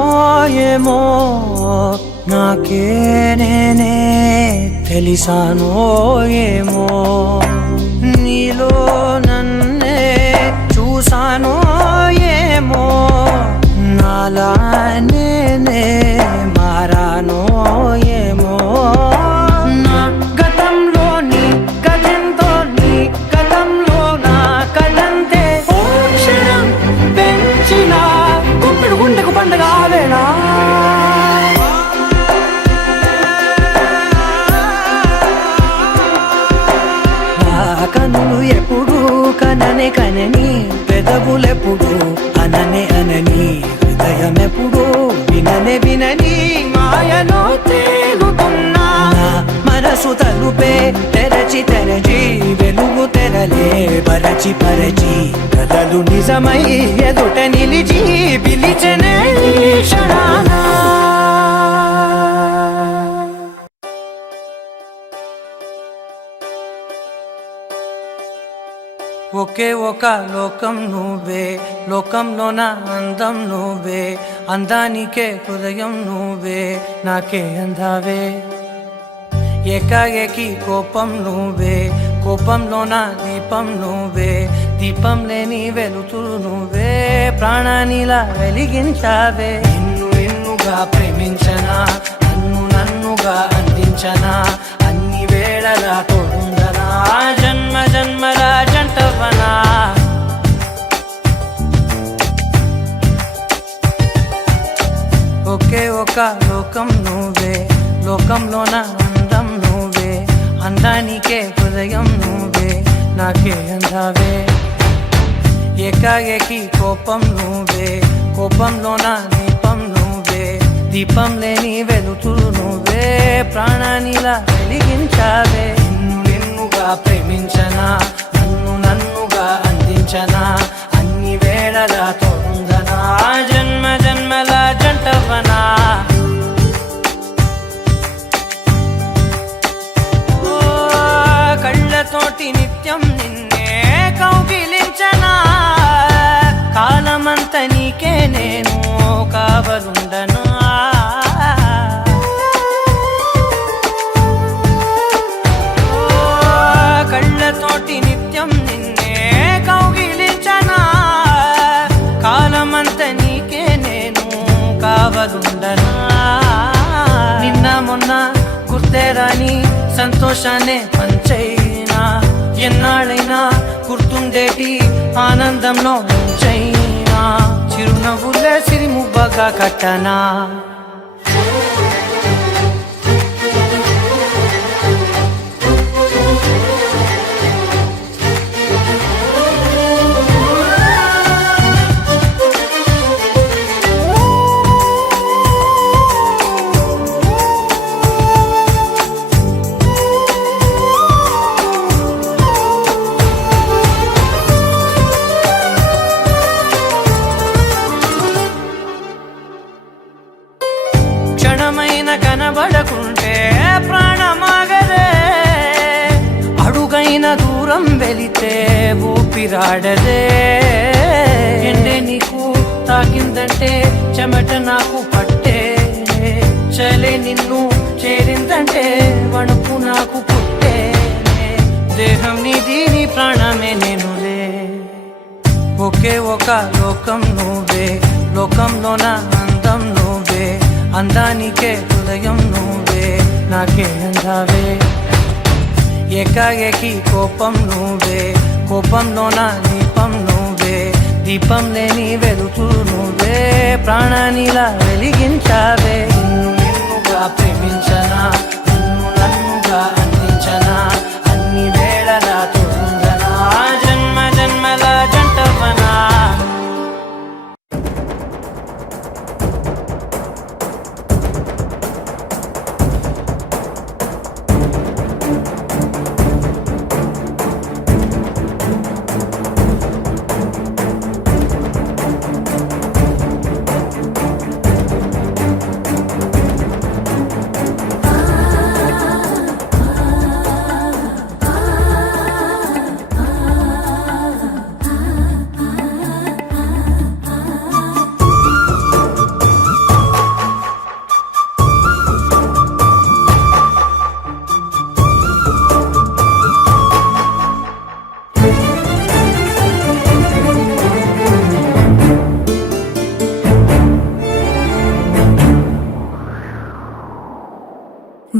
ఏమో నాకే నేనే తెలిసానో ఏమో నీలో నన్నే చూసానో ఏమో నాలా నేనే మారానో ఏమో నా గతంలోని గతంతో నీ గతంలో నా కదంతే పెంచిన గుప్పెడు గుండెకు పండగ వేళ నా కన్నులు ఎప్పుడు కననే కనని పెదవులెప్పుడు అననే అనని హృదయం ఎప్పుడు విననే వినని మాయలో తేలుతున్నా నా మనసు తలుపే తెరచి తెరచి వెలుగు తెరలే పరచి పరచి కలలు నిజమై ఎదుట నిలిచి పిలిచనే ఈ క్షణాన ఒకే ఒక లోకం నువ్వే లోకంలో నా అందం నువ్వే అందానికే హృదయం నువ్వే నాకే అందావే ఏకాఏకి కోపం నువ్వే కోపంలో నా దీపం నువ్వే దీపం లేని వెలుతురు నువ్వే ప్రాణానిలా వెలిగించావే నిన్ను నిన్నుగా ప్రేమించనా నన్ను నన్నుగా అందించనా అన్ని వేళలా తోడుందనా జన్మ జన్మల జంటవనా ఒకే ఒక లోకం నువ్వే లోకంలో నా అందం నువ్వే అందానికే హృదయం నువ్వే నాకే అందావే ఏకాఏకి కోపం నువ్వే కోపంలో నా దీపం నువ్వే దీపం లేని వెలుతురు నువ్వే ప్రాణానిలా వెలిగించావే నిన్ను నిన్నుగా ప్రేమించనా నన్ను నన్నుగా అందించనా కావలుండనా కళ్ళతోటి నిత్యం నిన్నే కౌగిలించనా కాలమంత నీకే నేను కావలుండనా నిన్న మొన్న గుర్తేరాని సంతోషాన్నే పంచైనా ఎన్నాళ్ళైనా గుర్తుండేటి ఆనందంలో ముంచైనా చిరునవ్వులే సిరిముబ్బగా కట్టనా క్షణమైన కనబడకుంటే ప్రాణమాగదే అడుగైన దూరం వెళితే ఊపిరాడదే ఎండే నీకు తాకిందంటే చెమట నాకు పట్టే చలే నిన్ను చేరిందంటే వణుకు నాకు పుట్టే దేహం నీది నీ ప్రాణమే నేనులే ఒకే ఒక లోకం నువ్వే లోకంలోన అందం నువ్వే అందానికే హృదయం నువ్వే నాకే అందావే ఏకాఏకి కోపం నువ్వే కోపంలోన దీపం నువ్వే దీపం లేని వెలుతూ నువ్వే ప్రాణానిలా వెలిగించావే నిన్నుగా ప్రేమించనా నిన్ను నన్నుగా అందించనా అన్ని వేళలా తోడుండనా జన్మ జన్మల జంటవనా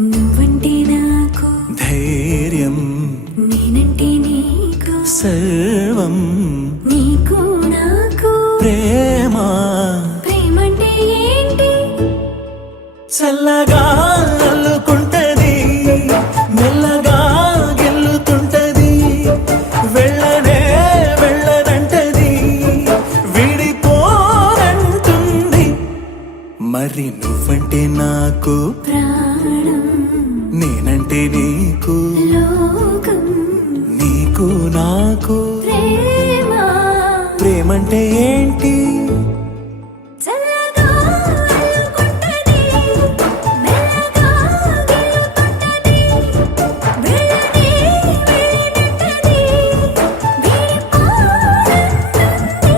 నువ్వంటే నాకు ధైర్యం నేనంటే నీకు సర్వం నీకు నాకు ప్రేమ ప్రేమంటే ఏంటి చల్లగా అల్లుకుంటది మెల్లగా గెల్లుతుంటది వెళ్ళనే వెళ్ళదంటది విడిపోనంటుంది మరి నువ్వంటే నాకు ప్రాణం నేనంటే నీకు లోకం నీకు నాకు ప్రేమ ప్రేమంటే ఏంటి చల్లగా అల్లుకుంటది మెల్లగా గెలుతుంటది వెళ్ళనే వెళ్ళనంటది విడిపోనంటుంది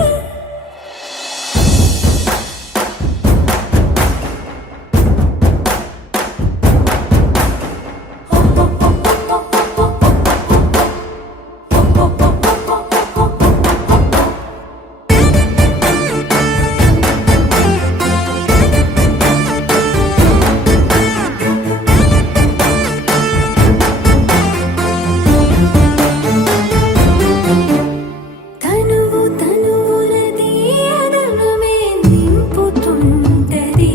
తనువు తనువులది అదనమే నింపుతుంటది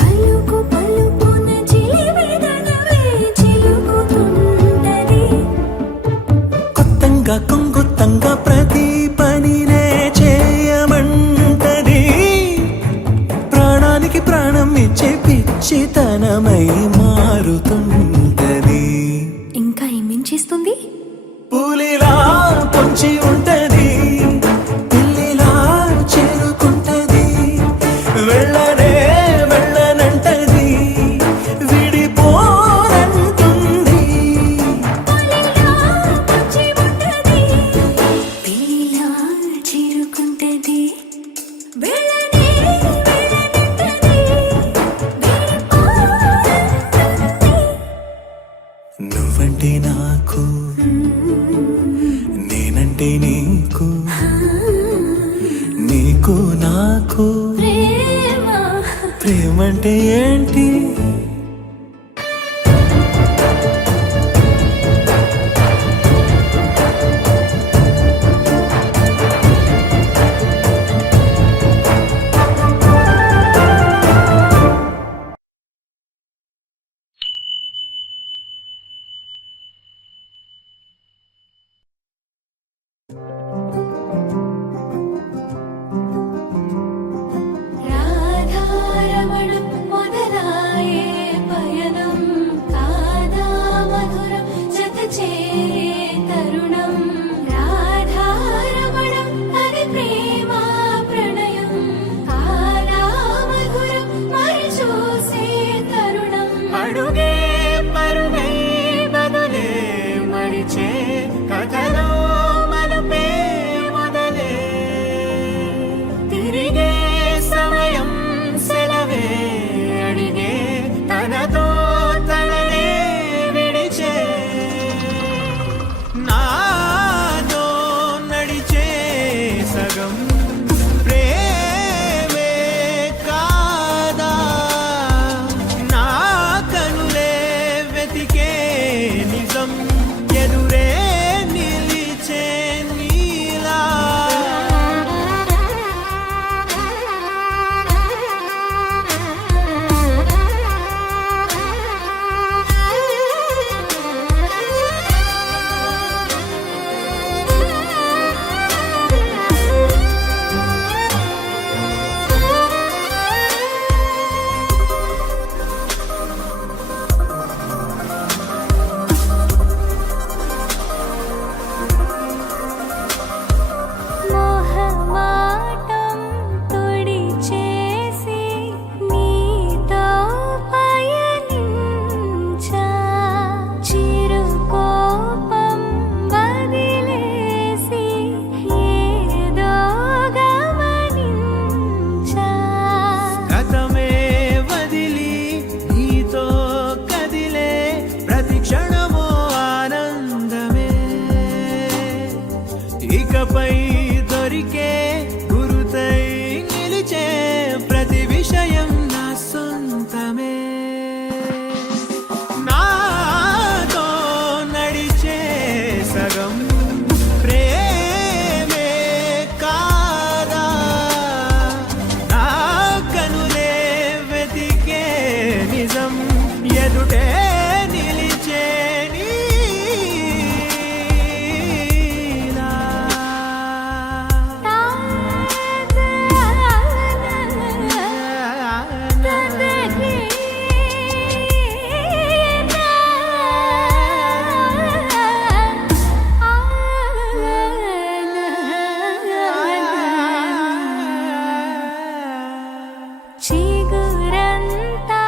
పలుకు పలుకున చిలివిదనవే చిలుకుతుంటది కొత్తంగా కొంగుత్తంగా ప్రతి పనినే చేయమంటది ప్రాణానికి ప్రాణం ఇచ్చే పిచ్చితనమై మారుతుంటది ఇంకా ఏమించేస్తుంది పులిలా పొంచి ఉంటది పిల్లిలా చేరుకుంటది వెళ్ళనే వెళ్ళనంటది విడిపోనంటుంది పిల్లిలా చేరుకుంటది వెళ్ళనే ఏంటి నీకు నీకు నాకు ప్రేమ ప్రేమంటే ఏంటి రాధారమణం మొదలాయే పయనం కాదా మధురం జత చేరే తరుణం రాధారమణం అది ప్రేమ ప్రణయం కాదా మధురం మరి చూసే తరుణం అడుగే పరుగే బదులే మడిచే కథలో మలుపే మొదలే తిరిగే సమయం సెలవే అడిగే తనతో తననే విడిచే నాతో నడిచే సగం ప్రేమే కాదా నా కనులే వెతికే నిజం ఎదురే నిలిచే నీలా మోహమాటం తొడి చేసి నీతో పయనించా చిరుకోపం వదిలేసి ఏదో గమనించా గతమే వదిలి నీతో కదిలే ప్రతి క్షణమో ఆనందమే ఇకపై దొరికే గురుతై నిలిచే ప్రతి విషయం నా సొంతమే నాతో నడిచే సగం ప్రేమే కాదా నా కనులే వెతికే నిజం ఎదుటే నిలిచే నీలా చిగురంతా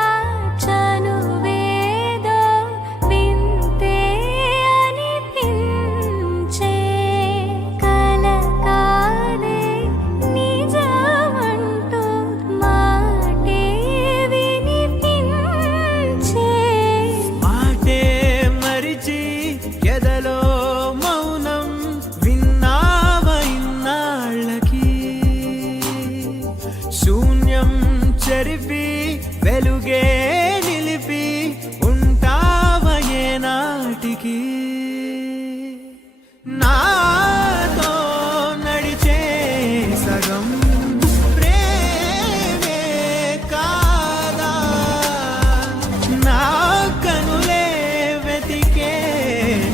చనువేదో వింతే అనిపించే కల కాదే నిజమంటూ మాటే వినిపించే మాటే మరిచి ఎదలో మౌనం విన్నావ ఇన్నాళ్ళకి శూన్యం చెరిపి వెలుగే నిలిపి ఉంటావ ఏనాటికి నాతో నడిచే సగం ప్రేమే కాదా నా కనులే వెతికే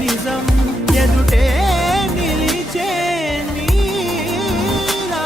నిజం ఎదుటే నిలిచే నీలా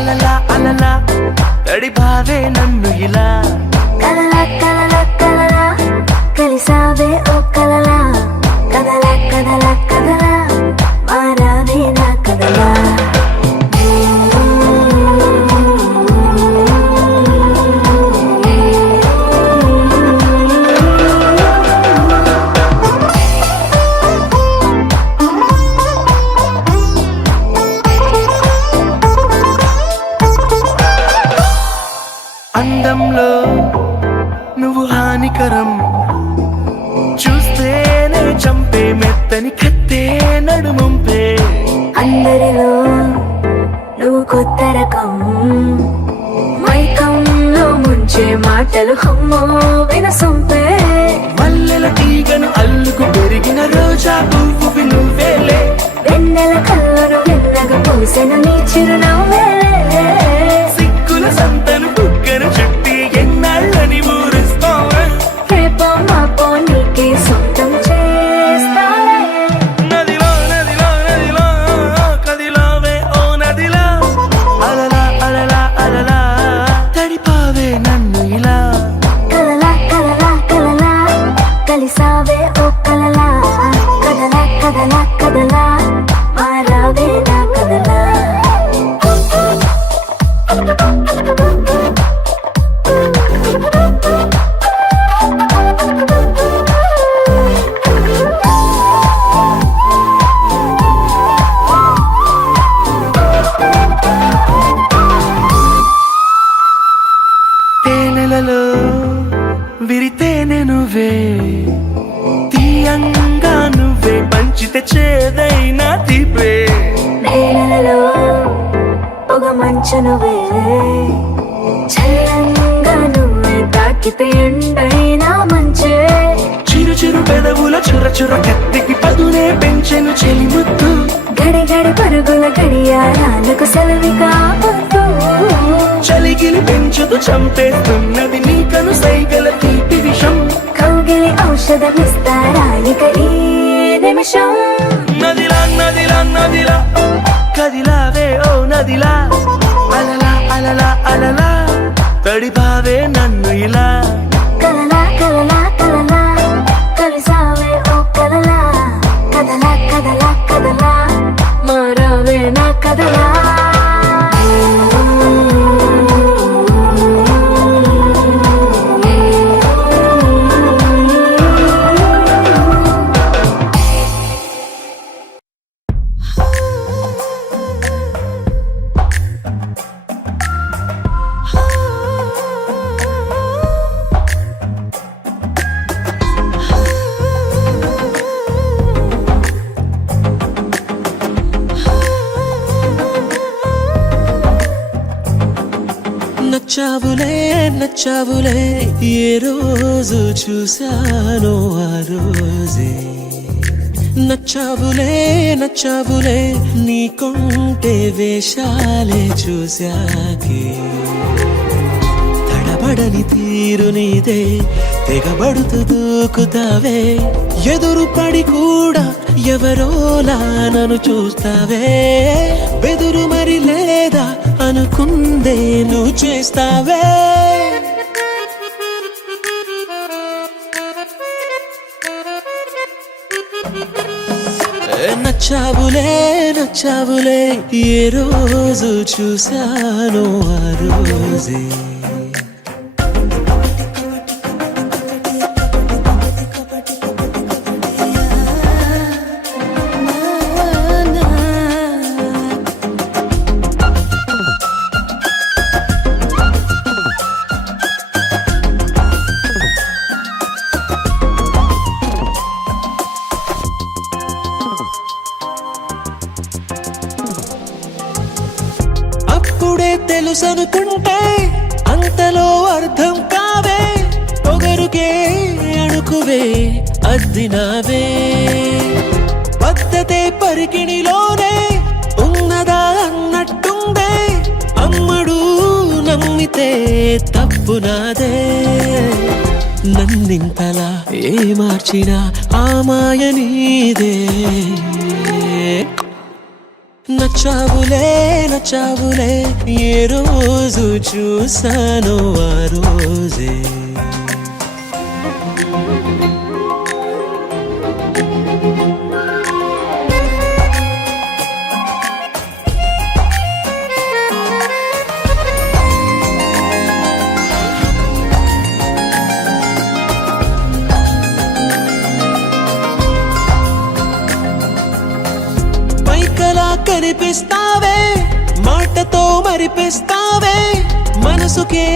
అలలా అలలా తడిపావే నన్ను ఇలా కలలా కలలా కలలా కలిసావే ఓ కలలా కదలా కదలా కదలా మారావే నా కదలా అందంలో నువ్వు హానికరం చూస్తేనే చంపే మెత్తని కత్తే నడుముంపే అందరిలో నువ్వు కొత్త రకం మైకంలో ముంచే మాటలు హమ్మో వినసొంపే మల్లెల తీగను అల్లుకు పెరిగిన రోజా పువ్వు నువ్వేలే వెన్నెల కళ్ళను వెన్నగ పూసెను నీ చిరునవ్వేలే సిగ్గుల సంతను బుగ్గను చుట్టి ఎన్నాళ్ళని ఊరిస్తావే రేపో మాపో నీకే సొంతం చేస్తాలే నదిలో నదిలో నదిలో కదిలావే ఓ నదిలా అలలా అలలా అలలా తడిపావే నన్ను ఇలా కలలా కలలా కలలా కలిసావే ఓ కలలా కదలా కదలా కదలా మారావే నా కదలా తేనెలలో విరితేనె నువ్వే తీయంగా నువ్వే పంచితే చేదైనా తీపే నేలలో ఒక మంచు నువ్వే చల్లంగా నువ్వే తాకితే ఎండైనా మంచే చిరు చిరు పెదవుల చుర చుర కత్తికి పదునే పెంచెను చెలిముద్దు గడి గడి పరుగుల గడియారాలకు సెలవిగా పొద్దు చలిగిలి పెంచుతూ చంపేస్తున్నది నీకను సైగల తీపి విషం కౌగిలి ఔషధమిస్తారానిక ఈ నిమిషం నదిలా నదిలా నదిలా కదిలావే ఓ నదిలా అలలా అలలా అలలా తడిపావే నన్ను ఇలా కలలా కలలా కలలా కలిసావే ఓ కలలా కదలా కదలా కదలా మారావే నా కదలా నచ్చావులే నచ్చావులే ఏ రోజు చూశానో ఆ రోజే నచ్చావులే నచ్చావులే నీకుంటే వేషాలే చూశాకే తడబడని తీరు నీదే తెగబడుతూ దూకుతావే ఎదురు పడి కూడా ఎవరోలా నన్ను చూస్తావే బెదురు మరి లేదా అనుకుందే నువ్వు చేస్తావే నచ్చావులే నచ్చావులే ఏ రోజు చూశానో ఆ రోజే తెలుసనుకుంటే అంతలో అర్థం కావే పొగరుకే అణుకువే అద్దినావే పద్ధతే పరికిణిలోనే ఉన్నదా అన్నట్టుందే అమ్మడు నమ్మితే తప్పు నాదే నన్నింతలా ఏ మార్చినా ఆ మాయ నీదే నచ్చావులే నచ్చావులే ఏ రోజు చూసాను ఆ రోజే కనిపిస్తావే మాటతో మరిపిస్తావే మనసుకే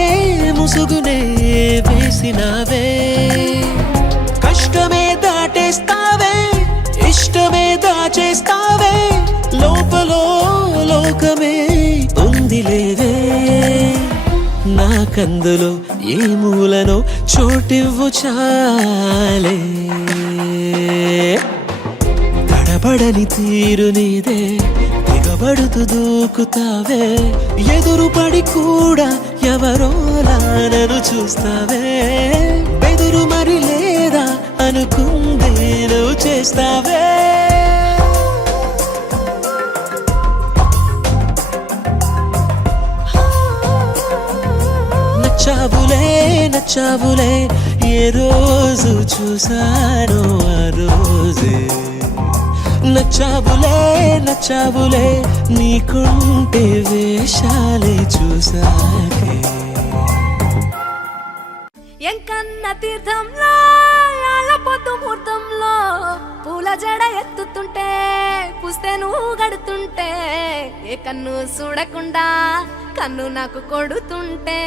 ముసుగునే వేసినావే కష్టమే దాటేస్తావే ఇష్టమే దాచేస్తావే లోపల లోకమే ఉందిలేవే నాకందులో ఏ మూలనో చోటివ్వు చాలే తడబడని తీరు నీదే దిగబడుతూ దూకుతావే ఎదురుపడి కూడా ఎవరోలా నన్ను చూస్తావే బెదురు మరి లేదా అనుకుందే నువ్వు చేస్తావే నచ్చావులే నచ్చావులే ఏ రోజు చూసానో ఆ రోజే నచ్చావులే నచ్చావులే నీకుంటే వేషాలే చూసాకే ఎంకన్న తీర్థంలో పొద్దు ముహూర్తంలో పూల జడ ఎత్తుతుంటే పుస్తే నువ్వు గడుతుంటే ఏ కన్ను చూడకుండా కన్ను నాకు కొడుతుంటే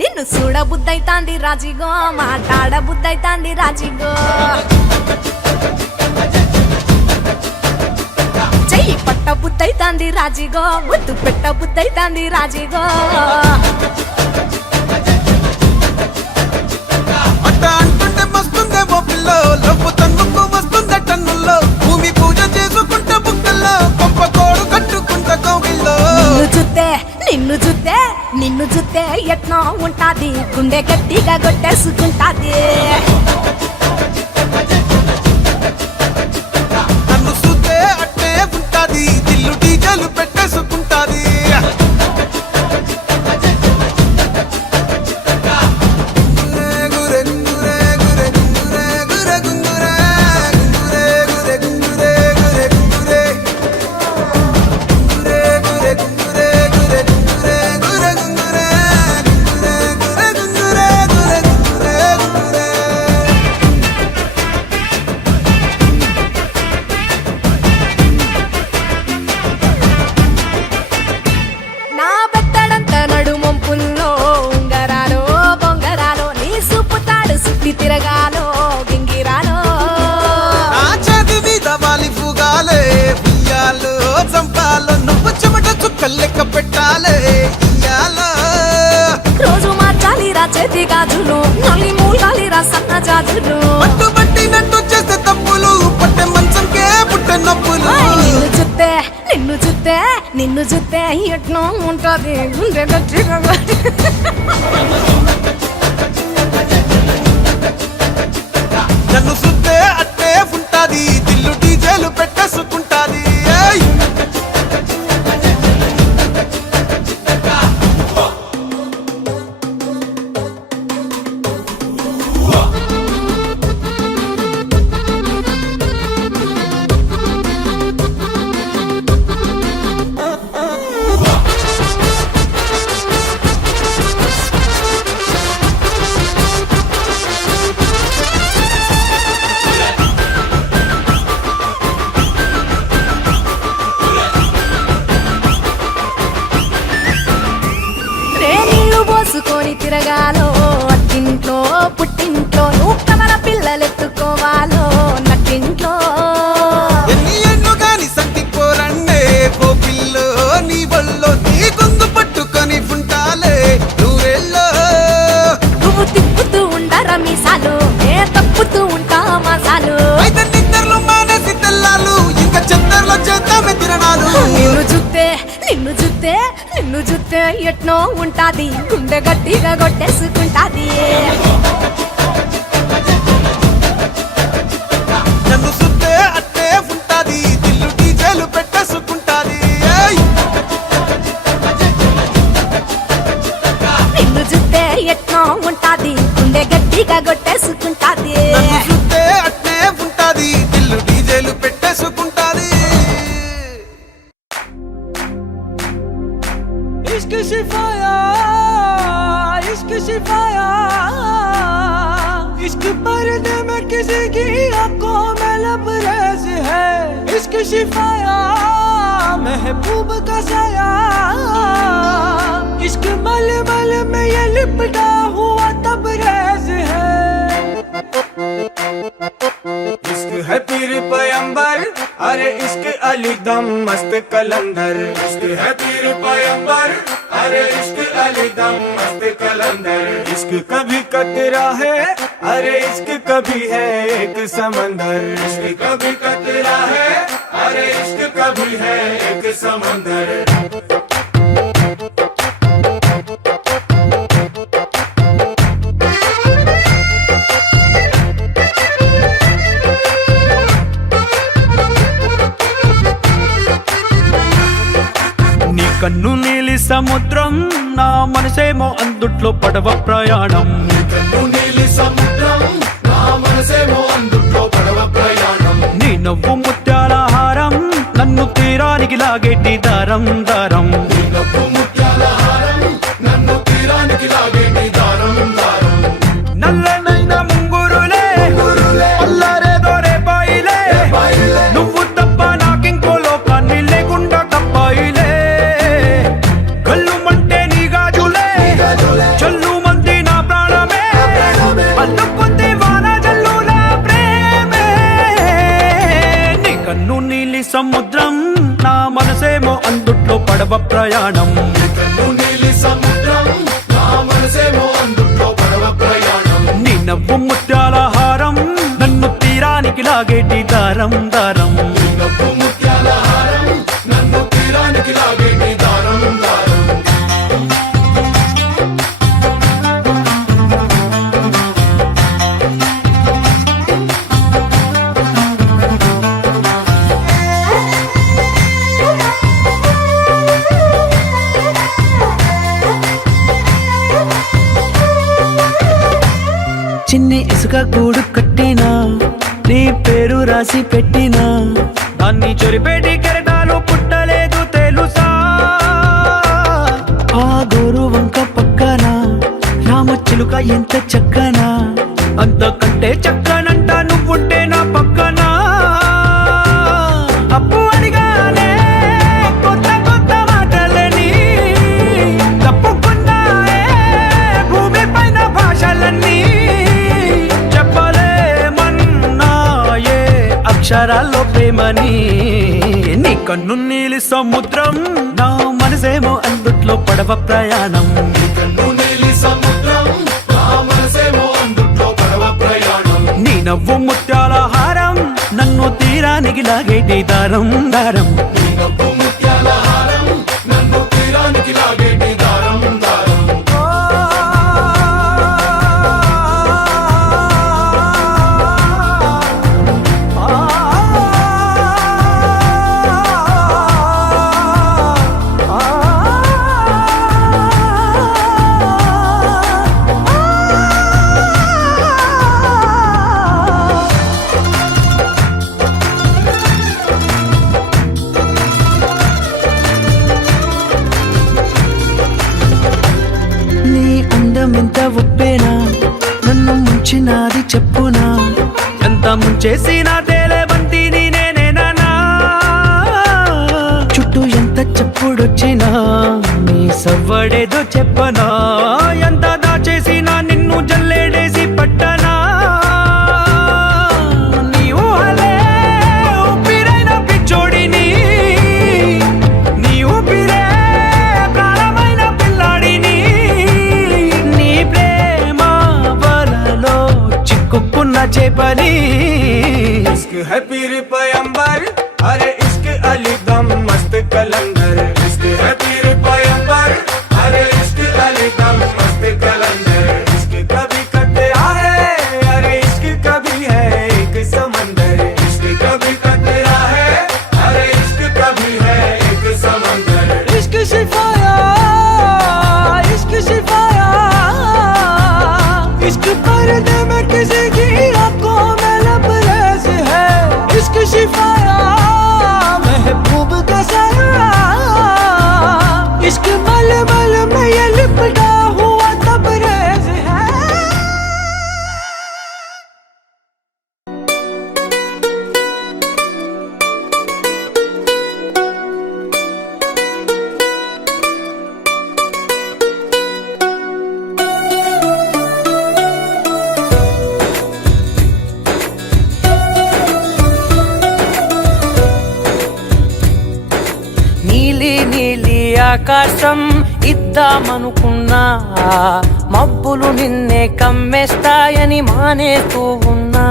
నిన్ను చూడ బుద్ధైతాంది రాజిగో మాట్లాడ బుద్ధైతాంది రాజిగో చెయ్యి పట్ట బుద్ధైతాంది రాజిగో ముద్దు పెట్ట బుద్ధైతాంది రాజిగో అంటుంటే మస్తుందేమో పిల్లో లవ్వు తన్నుకు వస్తుందే టన్నుల్లో భూమి పూజ చేసుకుంటే బుక్కల్లో గొప్ప కోడు కట్టుకుంటే కోగిల్లో నిన్ను చూస్తే ఎట్నో ఉంటాది గుండె గట్టిగా కొట్టేసుకుంటాది నన్ను చూస్తే అట్టే ఉంటాది దిల్లు డీజలు పెట్టేసుకుంటాది తిరగాలో గింగిరాలో నా చేతి మీద వాలి పుగాలే ఉయ్యాలో చంపాలో నువ్వు చెమట చుక్కలు లెక్క పెట్టాలే ఇయ్యాలో రోజు మార్చాలి రా చేతి గాజులు నల్లి మూలాలి రా సన్న జాజులు పట్టు పట్టినట్టు చేస్తే తప్పులు పట్టే మంచంకే పుట్టే నొప్పులు నిన్ను చూస్తే ఎట్నో ఉంటది గుండె గట్టిగా నన్ను చూస్తే అట్టే ఉంటాది దిల్లు డీజేలు పెట్టేసుకుంటాది పోసుకొని తిరగాలో అట్టింట్లో పుట్టింట్లో నువ్వు కమల పిల్లలెత్తుకోవాలో నట్టింట్లో ఎన్ని ఎన్ను గాని సంటిపోరండే కోపిల్లో నీ వల్లో నీ గొంతు పట్టుకొని ఉంటాలే నూరెల్లో నువ్వు తిప్పుతూ ఉండరా మీసాలు ఏ తప్పుతూ ఉంటా మసాలు అయితే నిద్రలో మానేసి తెల్లాలు ఇంకా చెత్తర్లో చేద్దామే తిరణాలు నిన్ను చూస్తే ఎట్నో ఉంటాది గుండె గట్టిగా కొట్టేసుకుంటాది నన్ను చూస్తే వేలు పెట్టేసుకుంటాది इश्क शिफाया इश्क शिफाया इश्क पर्दे में किसी की आंखों में लबरेज है इश्क शिफाया महबूब का साया इश्क मलमल में ये लिपटा हुआ तबरेज है इश्क है पीर पैगंबर अरे इश्क अली दम मस्त कलंदर इश्क है पीर पैगंबर अरे इश्क अली दम मस्त कलंदर इश्क कभी कतरा है अरे इश्क कभी है एक समंदर इश्क कभी कतरा है अरे इश्क कभी है एक समंदर కన్ను నీలి సముద్రం నా మనసేమో అందుట్లో పడవ ప్రయాణం కన్ను నీలి సముద్రం నా మనసేమో అందుట్లో పడవ ప్రయాణం నీ నవ్వు ముత్యాల హారం నన్ను తీరానికి లాగేటి దారం దారం నీ నవ్వు ముత్యాల హారం నన్ను తీరానికి లాగేటి దారం దారం నల్లనైన ముంగురులే అల్లారేదో రేపాయిలే నువ్వు తప్ప నాకింకో లోకాన్ని లేకుండా కప్పాయిలే చల్లు మంది నా ప్రాణమే అల్లుకుంది వాన జల్లుల ప్రేమే నీ కన్ను నీలి సముద్రం నా మనసేమో అందుట్లో పడవ ప్రయాణం కన్ను నీలి సముద్రం నా మనసేమో అందుట్లో పడవ ప్రయాణం నీ నవ్వు ముత్యాల హారం నన్ను తీరానికి లాగేటి దారం దారం నీ నవ్వు ముత్యాల హారం నన్ను తీరానికి లాగేటి దారం దారం చిన్ని ఇసుక గూడు కట్టినా నీ పేరు రాసి పెట్టినా దాన్ని చొరిపేటి కెరటాలు పుట్టలేదు తెలుసా ఆ గోరు వంక పక్కన రామచిలుక ఎంత చక్కనా అంతకంటే చక్కనంట నువ్వుంటే నా పక్కన అప్పు అడిగానే కొత్త కొత్త మాటలని తప్పుకున్నాయే భూమి పైన భాషలన్నీ అక్షరాల్లో ప్రేమని నీ కన్ను నీలి సముద్రం నా మనసేమో అందుట్లో పడవ ప్రయాణం నీ కన్ను నీలి సముద్రం నా మనసేమో అందుట్లో పడవ ప్రయాణం నీ నవ్వు ముత్యాల హారం నన్ను తీరానికి లాగేటి దారం దారం నీ నవ్వు ముత్యాల హారం నన్ను తీరానికి లాగేటి దారం దారం ఎంత ఉప్పేనా నన్ను ముంచినాది చెప్పునా ఎంత ముంచేసినా తేలేవంటి నేనేనా చుట్టూ ఎంత చెప్పుడొచ్చినా నీ సవ్వడేదో చెప్పనా ఎంత దాచేసినా నిన్ను జల్లేడేసి పట్టనా నీ ఊహలే ఊపిరైన పిచ్చోడిని నీ ఊపిరే ప్రాణమైన పిల్లాడిని నీ ప్రేమ వలలో చిక్కుకున్న చేపని इश्क है पीर पैगंबर अरे इश्क अली दम मस्त कलंदर इश्क है पीर पैगंबर अरे इश्क अली दम मस्त कलंदर इश्क कभी कतरा है अरे इश्क कभी है एक समंदर इश्क कभी कतरा है अरे इश्क कभी है एक समंदर इश्क शिफाया इश्क पर्दे में किसी की आंखों में लबरेज है इश्क शिफाया ఆకాశం ఇద్దామనుకున్నా మబ్బులు నిన్నే కమ్మేస్తాయని మానేస్తూ ఉన్నా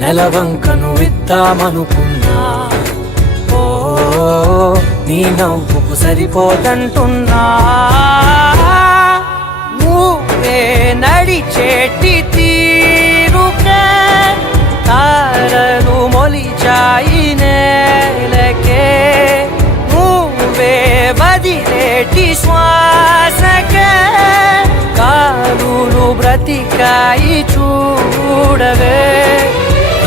నెలవంకను ఇద్దామనుకున్నా ఓ నీ నవ్వుకు సరిపోదంటున్నా నువ్వే నడిచేటి తీరుకే తారలు మొలిచాయి నేలకే నువ్వే వదిలేటి శ్వాసకే కారులు బ్రతికాయి చూడవే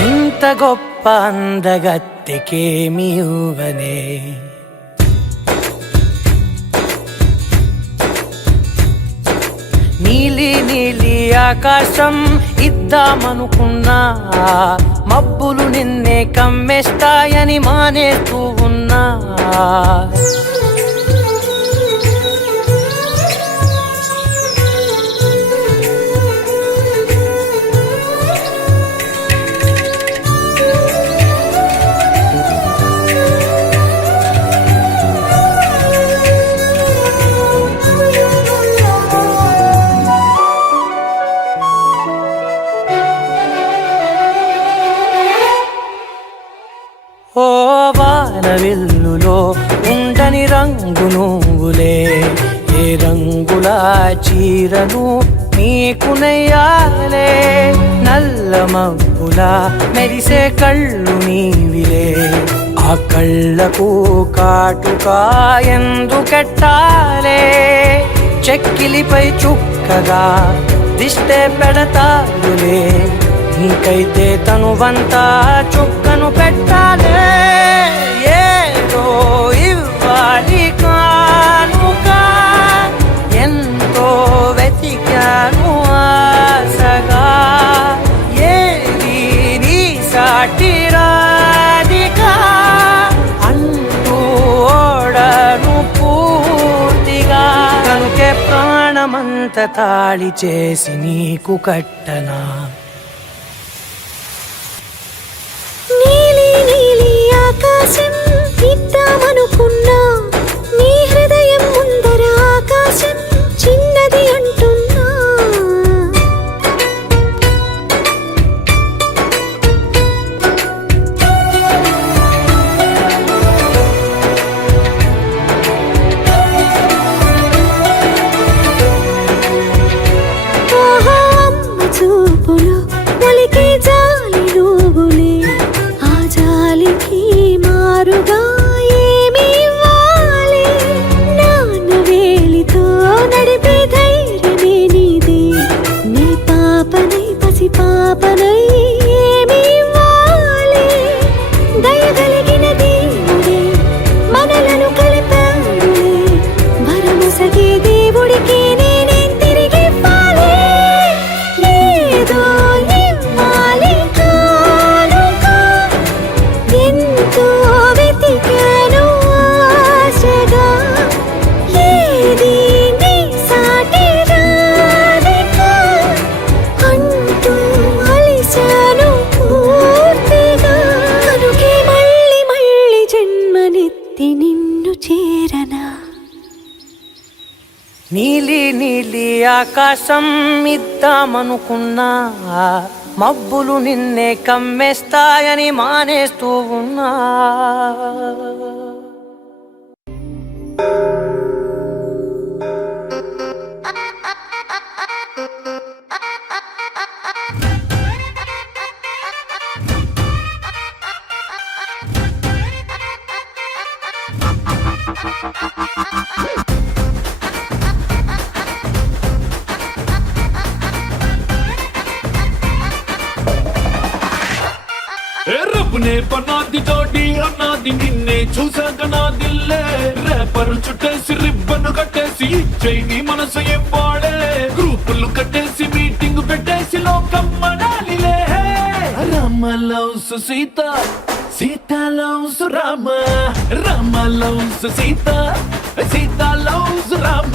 ఇంత గొప్ప అందగత్తెకేమి ఇవ్వనే నీలి నీలి ఆకాశం ఇద్దామనుకున్నా మబ్బులు నిన్నే కమ్మేస్తాయని మానేస్తూ ఉన్నా ఓ వానవిల్లులో ఉండని రంగు నువ్వులే ఏ రంగుల చీరను నీకు నెయ్యాలే నల్ల మబ్బుల మెరిసే కళ్ళు నీవిలే ఆ కళ్ళకు కాటుకా ఎందుకెట్టాలే చెక్కిలిపై చుక్కగా దిష్టే పెడతారులే నీకైతే తనువంతా చుక్కను పెట్టాలే ఏదో ఇవ్వాలి కానుక ఎంతో వెతికాను ఆశగా ఏది నీ సాటి రాధికా అంటూ ఓడను పూర్తిగా కనుకే ప్రాణమంత తాళి చేసి నీకు కట్టనా నీలి నీలి ఆకాశం ఇద్దామనుకున్నా నీ హృదయం ముందర ఆకాశం చిన్నది అంటున్నా ఓహో అమ్మ చూపులో ఒలికే జాలి నువ్వులే ఆ జాలికి మారుగా ఏమి ఇవ్వాలి నాన్న వేలితో నడిపే ధైర్యమే నీదే నీ పాపనై పసి పాపనై ఏమి ఇవ్వాలి దయగలిగిన దేవుడే మనలను కలిపాడులే వరముసగే దేవుడికి నేనేం తిరిగివ్వాలి ఏదో ఇవ్వాలి కానుక ఎంతో వెతికాను ఆశగా ఏది నీ సాటి రాధిక అంటూ అలిశాను పూర్తిగా కనుకే మళ్ళీ మళ్ళీ జన్మనెత్తి నిన్ను చేరనా నీలి నీలి ఆకాశం ఇద్దామనుకున్నా మబ్బులు నిన్నే కమ్మేస్తాయని మానేస్తూ ఉన్నా రబ్బునే పన్నాది జోడి అన్నాది నిన్నే చూసాక నా దిల్లే రేపరు చుట్టేసి రిబ్బను కట్టేసి ఇచ్చేయి మనసు ఏం వాడే గ్రూపులు కట్టేసి మీటింగ్ పెట్టేసి లోకం మనాలిలే Rama loves Sita Sita loves Rama Rama loves Sita Sita loves Rama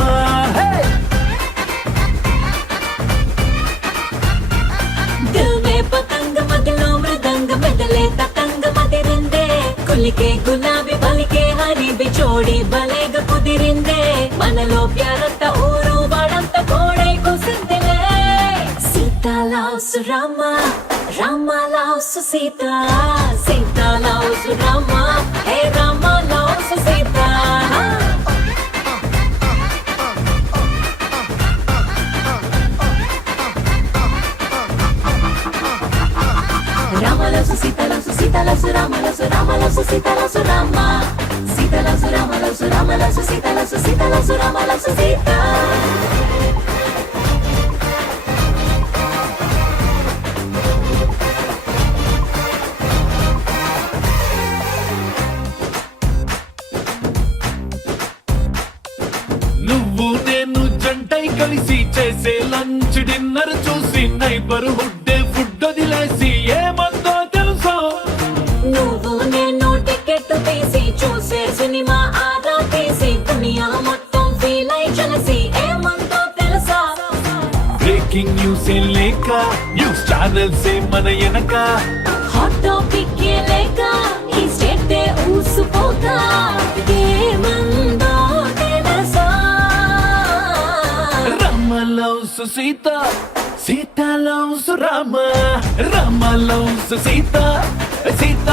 दिल में पतंग मगलो मृदंग बदले ततंग मते रिंदे कुल के गुलाबी बल के हरी बिछोड़ी बलेग జరిగిందే మనలో ప్యారంత ఊరు వాడంత కోడై కూసిందిలే Sita loves Rama Rama loves Sita Sita loves Rama hey Rama loves Sita Ramalasu Sita Lasu Sita Lasu Ramalasu Ramalasu Sita Lasu Rama Sita Lasu Ramalasu Ramalasu Sita Lasu Sita Lasu Ramalasu Sita నువ్వు నేను జంటై కలిసి చేసే లంచ్ డిన్నర్ చూసి నైబర్హుడ్ ఫుడ్ వదిలేసి ఏమందో తెలుసా నువ్వు నేను టికెట్ తీసి చూసే సినిమా ఆదా తీసి దునియా మొత్తం ఫీల్ అయి చలసి ఏమందో తెలుసా బ్రేకింగ్ న్యూస్ లేక న్యూస్ ఛానల్స్ మన వెనక హాట్ టాపిక్ లేక ఈ స్టేట్ ఊసిపోగా ఏమందో తెలుసా Rama loves Sita Sita loves Rama Rama loves Sita Sita